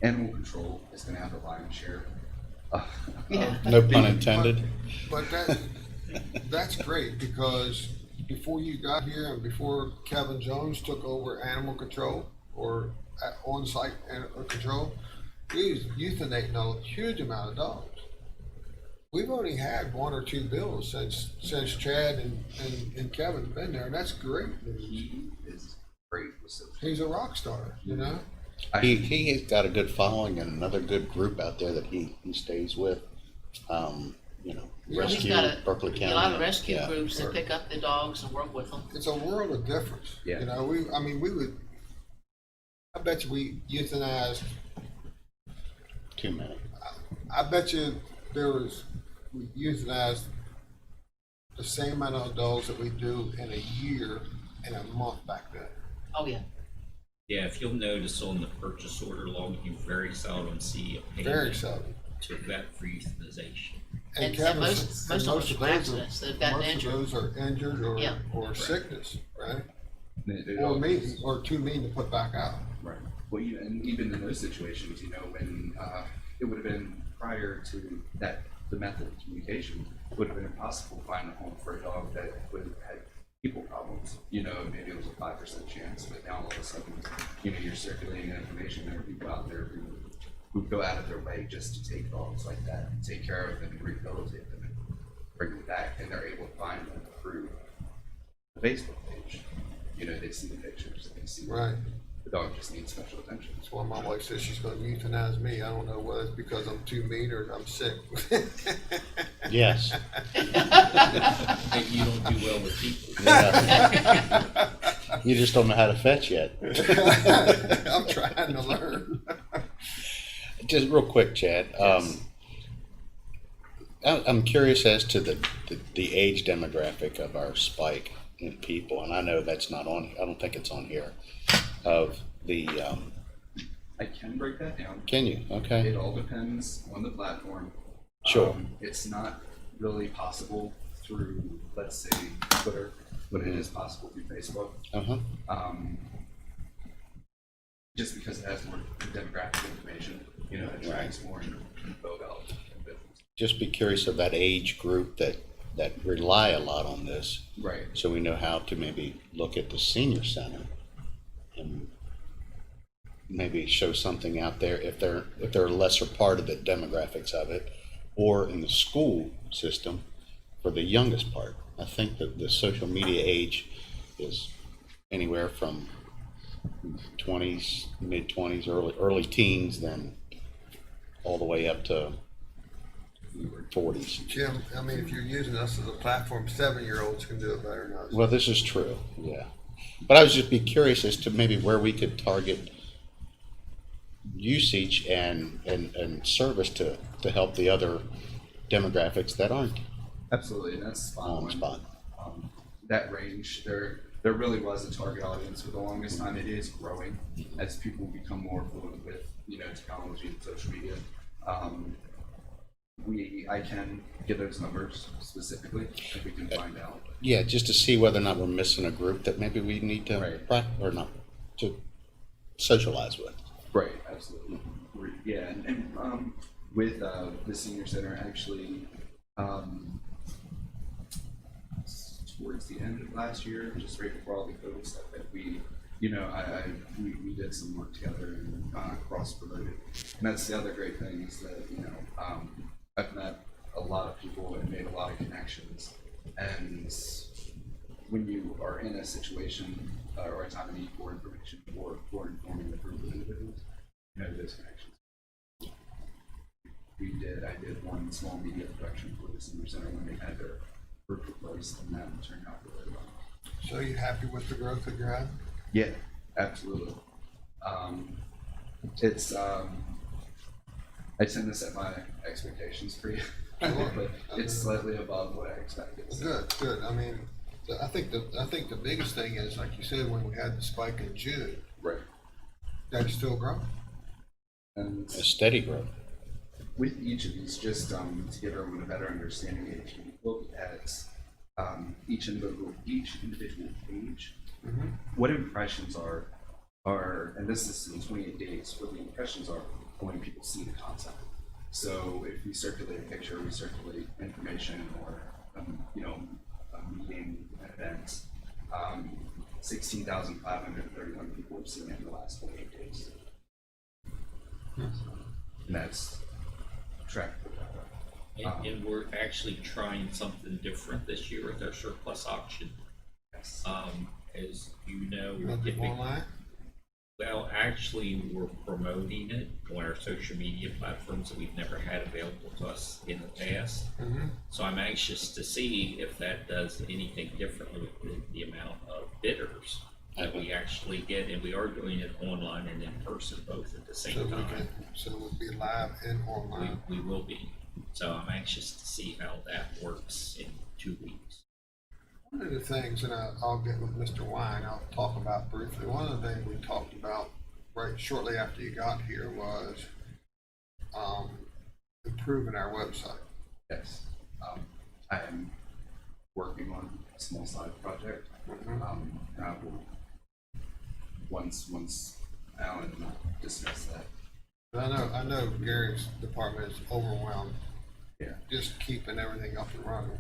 Animal control is going to have the lion's share. Yeah. No pun intended. But that's great, because before you got here and before Kevin Jones took over animal control or on-site animal control, we was euthanating a huge amount of dogs. We've only had 1 or 2 bills since Chad and Kevin have been there, and that's great news. He is great with social. He's a rock star, He has got a good following and another good group out there that he stays with. He's Rescue, got Berkeley County. a lot of rescue yeah. groups that pick up the dogs and work with them. It's a world of difference. Yeah. I bet you we euthanized, Too many. I bet you we euthanized the same amount of dogs that we do in a year in a month back then. Oh, yeah. Yeah, if you'll notice on the purchase order log, you very seldom see a Very payment seldom. to vet for euthanization. And Kevin most said- of those are accidents. They've gotten injured. Most of those are injured Yeah. or sickness, right? They Or always- too mean to put back out. Right. Well, even in those situations, when it would have been prior to that, the method of communication, it would have been impossible to find a home for a dog that would have had people problems. Maybe it was a 5% chance, but now all of a sudden, you're circulating information. There are people out there who go out of their way just to take dogs like that, and take care of them, and rehabilitate them, and bring them back, and they're able to find them through the Facebook page. They see the pictures, they see Right. the dog just needs special attention. That's why my wife says she's going to euthanize me. I don't know whether it's because I'm too mean or I'm sick. Yes. And you don't do well with people. Yeah. You just don't know how to fetch yet. I'm trying to learn. Just real quick, Chad. I'm curious as to the age demographic of our spike in people, and I know that's not on. I don't think it's on here. Of the, I can break that down. can you? Okay. It all depends on the platform. Sure. It's not really possible through, let's say, Twitter, but it is possible through Facebook. Uh-huh. Just because it has more demographic information, it tracks more info about business. Just be curious of that age group that rely a lot on this, Right. so we know how to maybe look at the senior center and maybe show something out there if they're a lesser part of the demographics of it, or in the school system for the youngest part. I think that the social media age is anywhere from 20s, mid-20s, early teens, then all the way up to 40s. Jim, if you're using us as a platform, 7-year-olds can do it better than us. Well, this is true, yeah. But I was just be curious as to maybe where we could target usage and service to help the other demographics that aren't Absolutely, and that's spot on on. spot. That range, there really was a target audience for the longest time. It is growing as people become more fluent with technology and social media. I can give those numbers specifically if we can find out. Yeah, just to see whether or not we're missing a group that maybe we need to Right. or not to socialize with. Right, absolutely. Yeah, and with the senior center, actually, towards the end of last year, just right before all the COVID stuff, that we, we did some work together and cross promoted. And that's the other great thing is that I've met a lot of people and made a lot of connections, and when you are in a situation or a time of need for information or for informing the group of individuals, those connections. I did one small media production for the senior center when they had their roof replaced, and that turned out really well. So you happy with the growth that you're having? Yeah, absolutely. It's I tend to set my expectations pretty high, but it's slightly above what I expected. So. Good. I mean, I think the biggest thing is, like you said, when we had the spike in June, Right. that's still growing. A And steady growth. with each of these, just to give everyone a better understanding, if you look at each individual page, what impressions are, and this is in 28 days, what the impressions are when people see the content. So if we circulate a picture, we circulate information, or a meeting, an event, 16,531 people have seen it in the last 28 days. And that's trackable. And we're actually trying something different this year with our surplus auction. Yes. As you know, You want to do online? well, actually, we're promoting it on our social media platforms that we've never had available to us in the past. So I'm anxious to see if that does anything differently with the amount of bidders that we actually get, and we are doing it online and in person both at the same time. So we'll be live and online. We will be. So I'm anxious to see how that works in 2 weeks. One of the things, and I'll get with Mr. Wine, I'll talk about briefly, one of the things we talked about right shortly after you got here was improving our website. Yes. I am working on a small side project. And I will, once Alan and I discuss that. I know Gary's department is overwhelmed. Yeah. Just keeping everything up and running.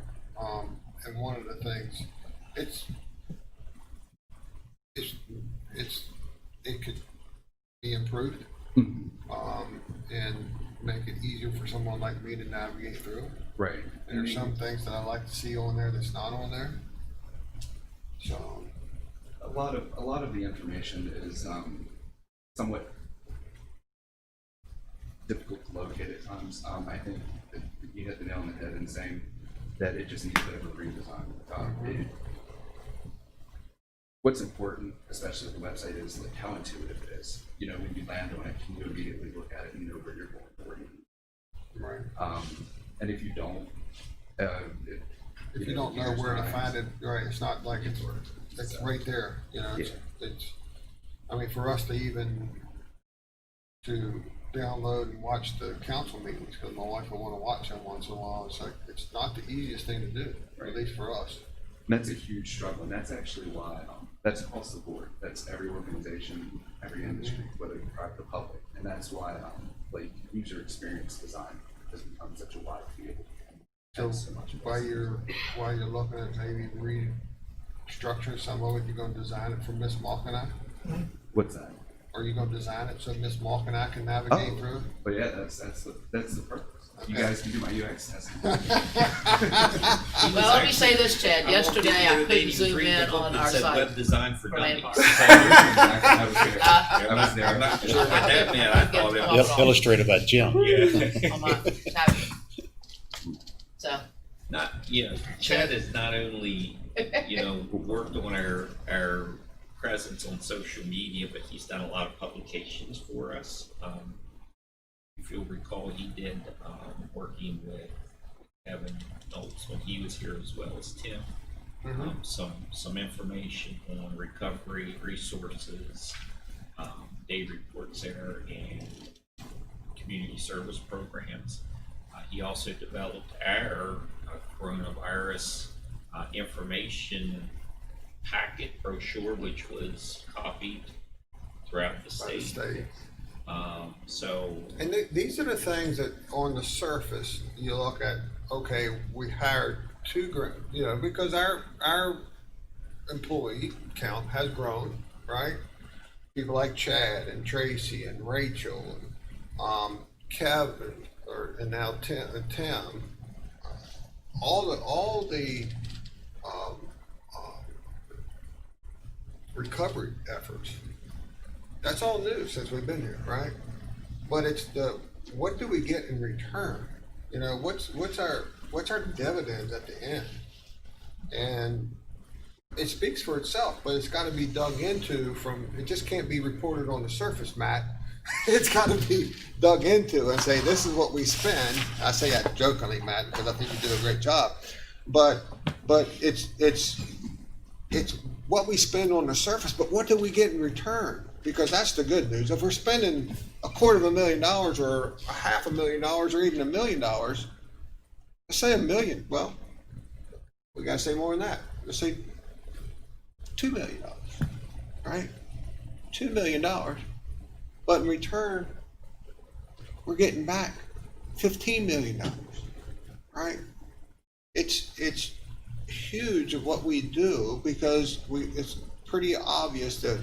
And one of the things, it could be improved, and make it easier for someone like me to navigate through. Right. And there's some things that I like to see on there that's not on there. So A lot of the information is somewhat difficult to locate at times. I think that you hit the nail on the head in saying that it just needs a bit of a redesign. What's important, especially with the website, is like how intuitive it is. When you land on it, can you immediately look at it and know where you're going, where you right. And if you don't, If you don't know where to find it, right, it's not like it's right there, it's, I mean, for us to even to download and watch the council meetings, because my wife will want to watch them once in a while, it's like, it's not the easiest thing to do, at least for us. And that's a huge struggle, and that's actually why that's across the board. That's every organization, every industry, whether you're private or public, and that's why user experience design has become such a wide field. So while you're looking at maybe restructuring some of it, you're going to design it for Miss Malk and I? What's that? Or you going to design it so Miss Malk and I can navigate through it? But yeah, that's the purpose. Okay. You guys can do my UX testing. Well, let me say this, Chad, yesterday I couldn't zoom in on our site. Web design for For dummies. landmarks. I was there. I was there. I'm not sure what that meant. I thought it was. Illustrated by Jim. Yeah. On my tablet. So, Chad has not only, worked on our presence on social media, but he's done a lot of publications for us. If you'll recall, he did, working with Kevin Knowles when he was here, as well as Tim. Some information on recovery resources, day reports there, and community service programs. He also developed our coronavirus information packet brochure, which was copied throughout the state. So, And these are the things that on the surface, you look at, okay, we hired because our employee count has grown, right? People like Chad and Tracy and Rachel and Kevin, and now Tim. All the recovery efforts. That's all new since we've been here, right? But it's what do we get in return? You know, what's our dividends at the end? And it speaks for itself, but it's got to be dug into it just can't be reported on the surface, Matt. It's got to be dug into and say, this is what we spend. I say that jokingly, Matt, because I think you did a great job. But it's what we spend on the surface, but what do we get in return? Because that's the good news. If we're spending $250,000 or $500,000 or even $1 million, let's say $1 million. Well, we got to say more than that. Let's say $2 million, right? $2 million. But in return, we're getting back $15 million, right? It's huge of what we do because it's pretty obvious that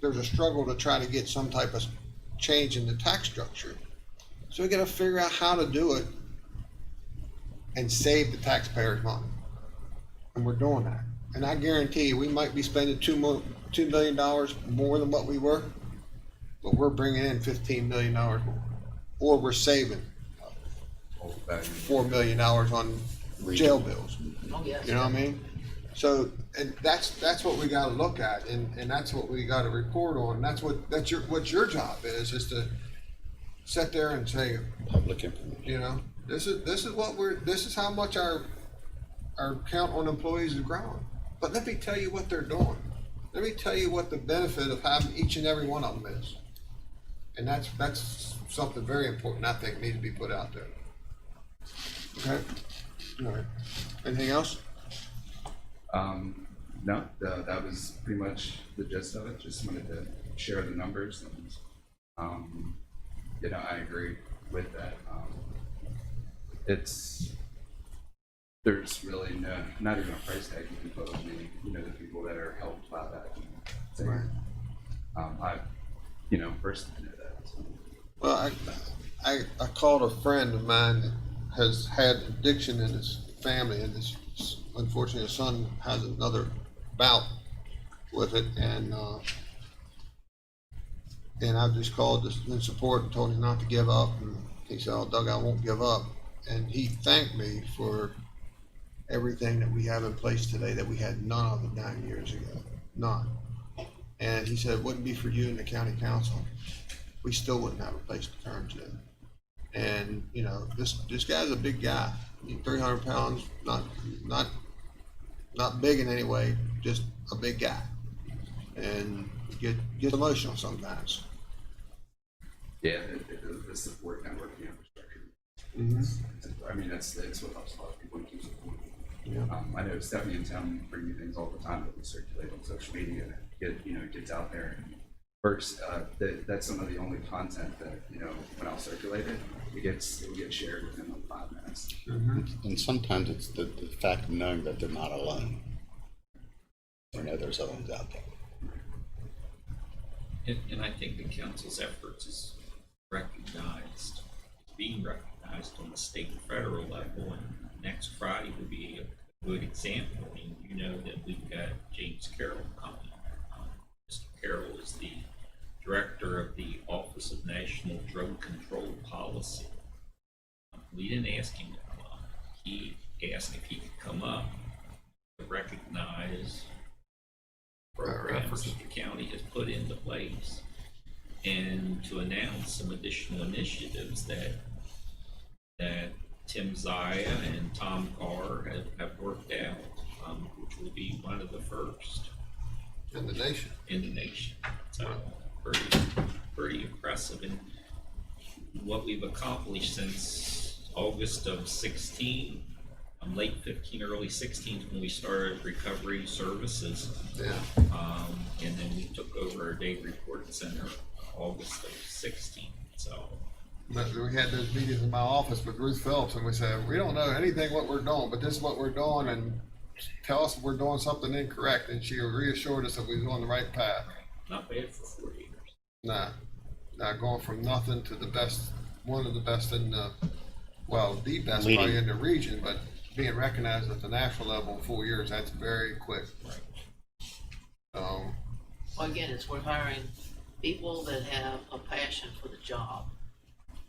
there's a struggle to try to get some type of change in the tax structure. So we got to figure out how to do it and save the taxpayers money. And we're doing that. And I guarantee you, we might be spending $2 million more than what we were, but we're bringing in $15 million more. Or we're saving $4 million on jail bills. Oh, yes. You know what I mean? So, and that's what we got to look at, and that's what we got to report on. What your job is to sit there and say, Public information. you know, this is how much our count on employees is growing. But let me tell you what they're doing. Let me tell you what the benefit of having each and every one of them is. And that's something very important, I think, needs to be put out there. Okay? All right. Anything else? No, that was pretty much the gist of it. Just wanted to share the numbers and, I agree with that. There's really not even a price tag you can put on the people that are helped by that. So, Right. I, personally know that. So. Well, I called a friend of mine that has had addiction in his family, and unfortunately his son has another bout with it, and I just called in support and told him not to give up, and he said, "Oh, Doug, I won't give up," and he thanked me for everything that we have in place today that we had none of it 9 years ago, none. And he said, it wouldn't be for you and the county council, we still wouldn't have a place to turn to. And this guy's a big guy. 300 pounds, not big in any way, just a big guy, and get emotional sometimes. Yeah, the support network, the infrastructure. Mm-hmm. I mean, that's what helps a lot of people keep supporting. Yeah. I know Stephanie and Tim bring me things all the time that we circulate on social media. It gets out there. And first, that's some of the only content that when I'll circulate it, it will get shared within like 5 minutes. Mm-hmm. And sometimes it's the fact of knowing that they're not alone. They know there's others out there. and I think the council's efforts is being recognized on the state and federal level, and next Friday will be a good example. I mean, that we've got James Carroll coming. Mr. Carroll is the director of the Office of National Drug Control Policy. We didn't ask him to come up. He asked if he could come up to recognize programs that the county has put into place and to announce some additional initiatives that Tim Zaya and Tom Carr have worked out, which will be one of the first In the nation. in the nation. So pretty impressive. And what we've accomplished since August of 16, late 15, early 16 when we started recovery services. Yeah. And then we took over our day report center August of 16, so. But we had those meetings in my office with Ruth Phelps, and we said, we don't know anything what we're doing, but this is what we're doing, and tell us if we're doing something incorrect. And she reassured us that we was on the right path. Not bad for 4 years. Nah, going from nothing to the best, one of the best in the, well, the best Leading. probably in the region, but being recognized at the national level in 4 years, that's very quick. Well, again, we're hiring people that have a passion for the job.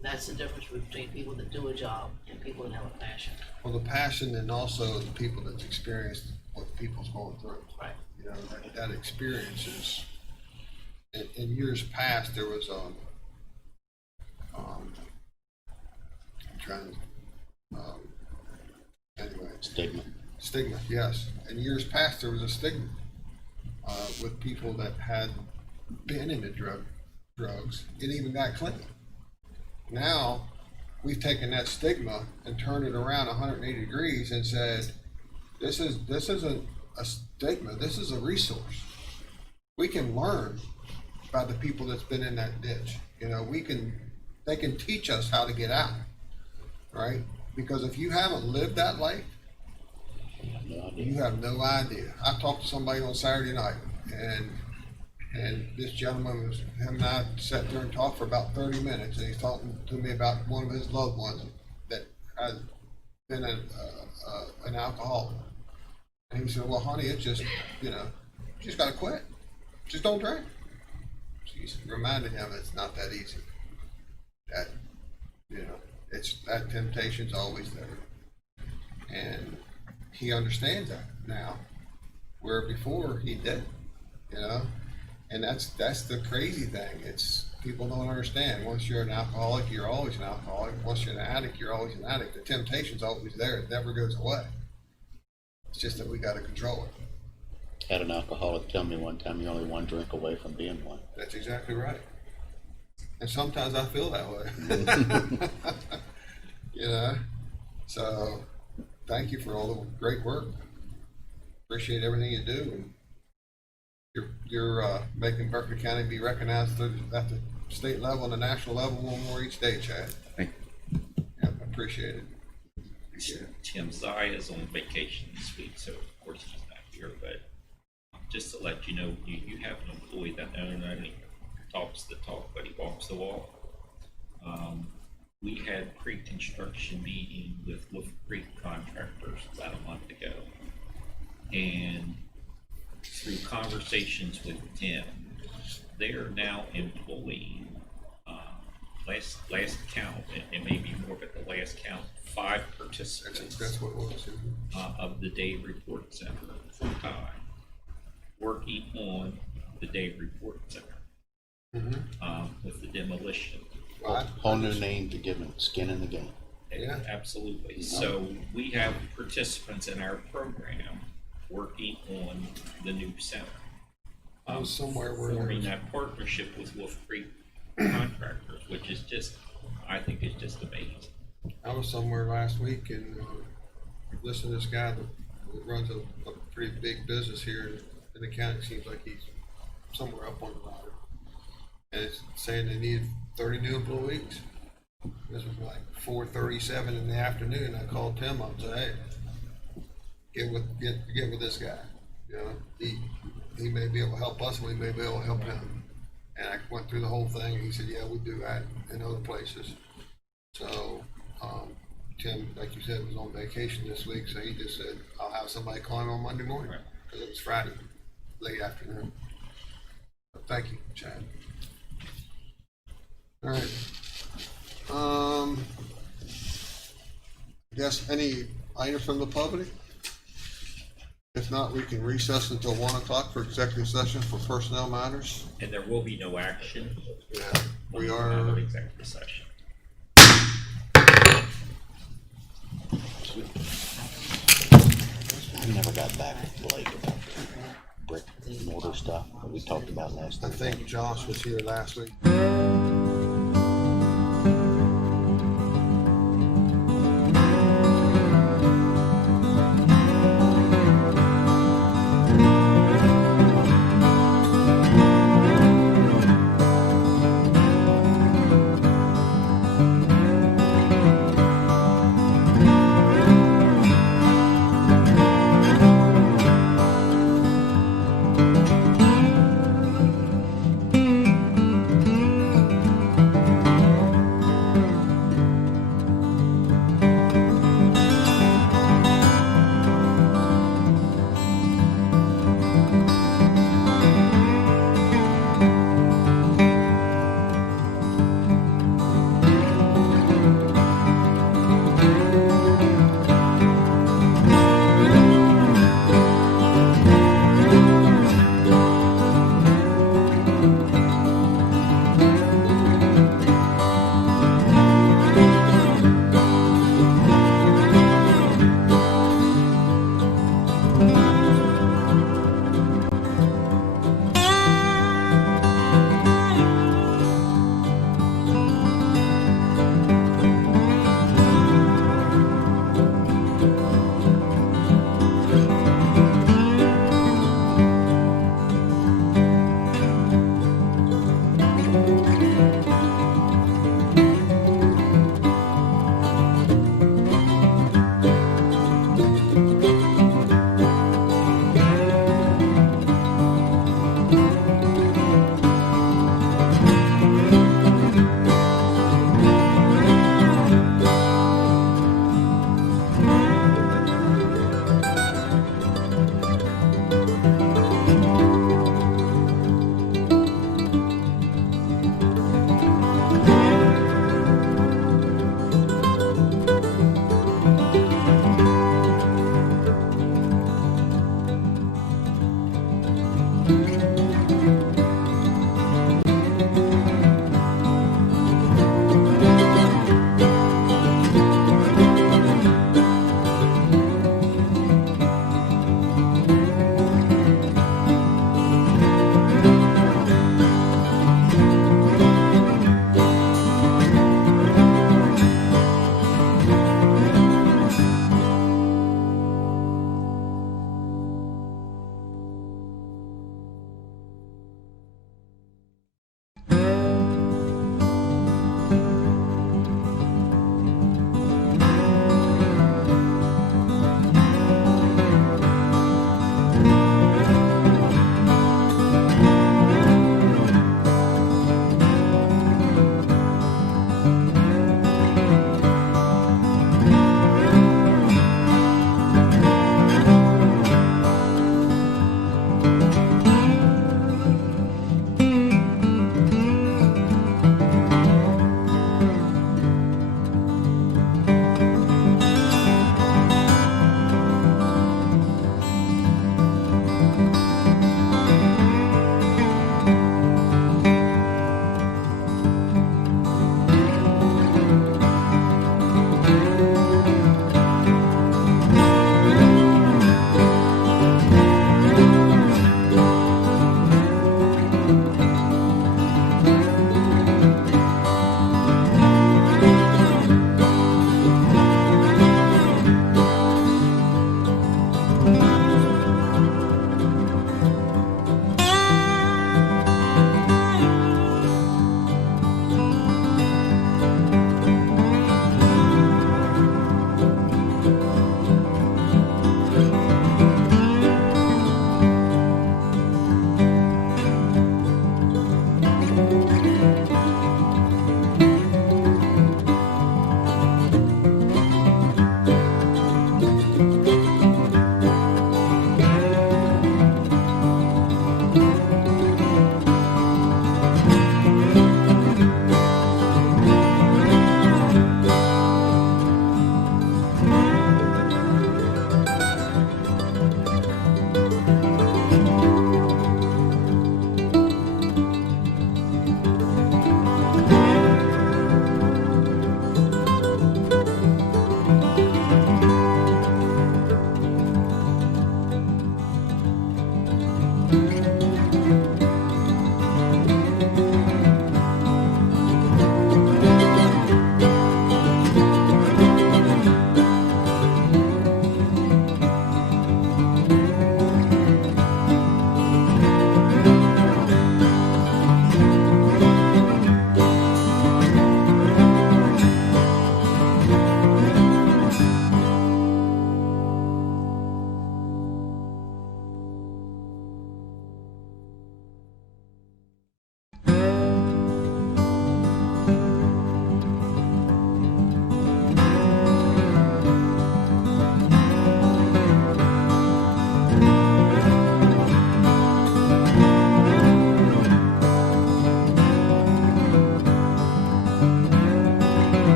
That's the difference between people that do a job and people that have a passion. Well, the passion and also the people that's experienced what people's going through. Right. You know, that experience is, in years past, there was, I'm trying to, anyway. Stigma, yes. In years past, there was a stigma, with people that had been into drugs and even got clean. Now, we've taken that stigma and turned it around 180 degrees and said, this isn't a stigma, this is a resource. We can learn by the people that's been in that ditch. You know, they can teach us how to get out, right? Because if you haven't lived that life, you have no idea. I talked to somebody on Saturday night, and this gentleman him and I sat there and talked for about 30 minutes, and he's talking to me about one of his loved ones that had been an alcoholic. And he said, well, honey, it's just, you just gotta quit. Just don't drink. She's reminded him it's not that easy. That, it's that temptation's always there. And he understands that now, where before he didn't, and that's the crazy thing. It's people don't understand. Once you're an alcoholic, you're always an alcoholic. Once you're an addict, you're always an addict. The temptation's always there. It never goes away. It's just that we got to control it. Had an alcoholic tell me one time you're only one drink away from being one. That's exactly right. And sometimes I feel that way. So thank you for all the great work. Appreciate everything you do. And you're making Berkeley County be recognized at the state level and the national level one more each day, Chad. Thank you. Yeah, appreciate it. Tim Zai is on vacation this week, so of course he's not here, but just to let you know, you have an employee that not only talks the talk, but he walks the walk. We had pre-construction meeting with Wolf Creek contractors about a month ago, and through conversations with Tim, they are now employing, last count, it may be more, but the last count, 5 participants. That's what it was. Of the day report center full time, working on the day report center, with the demolition. Whole new name to give him skin in the game. Yeah. Absolutely. So we have participants in our program working on the new center. Somewhere where forming that partnership with Wolf Creek contractors, which is just, I think is just amazing. I was somewhere last week and listened to this guy that runs a pretty big business here in the county. Seems like he's somewhere up on the ladder. And it's saying they need 30 new employees. This was like 4:37 in the afternoon. I called Tim up and said, hey, get with this guy. He may be able to help us, and we may be able to help him. And I went through the whole thing, and he said, yeah, we do that in other places. So Tim, like you said, was on vacation this week, so he just said, I'll have somebody call him on Monday morning, because it was Friday, late afternoon. But thank you, Chad. All right. Yes, any items from the public? If not, we can recess until 1 o'clock for executive session for personnel matters. And there will be no action. Yeah, when we come out of are. executive session. I never got back with Blake about the brick and mortar stuff that we talked about last I Thursday. think Josh was here last week.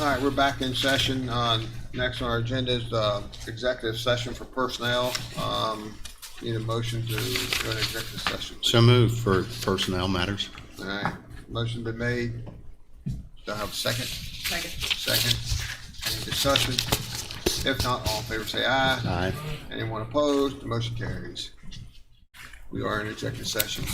All right, we're back in session. Next on our agenda is the executive session for personnel. Need a motion to go into executive session. So moved for personnel matters. All right, motion been made. Do I have a second? Second. Any discussion? If not, all in favor say aye. Aye. Anyone opposed? The motion carries. We are in executive session.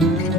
Thank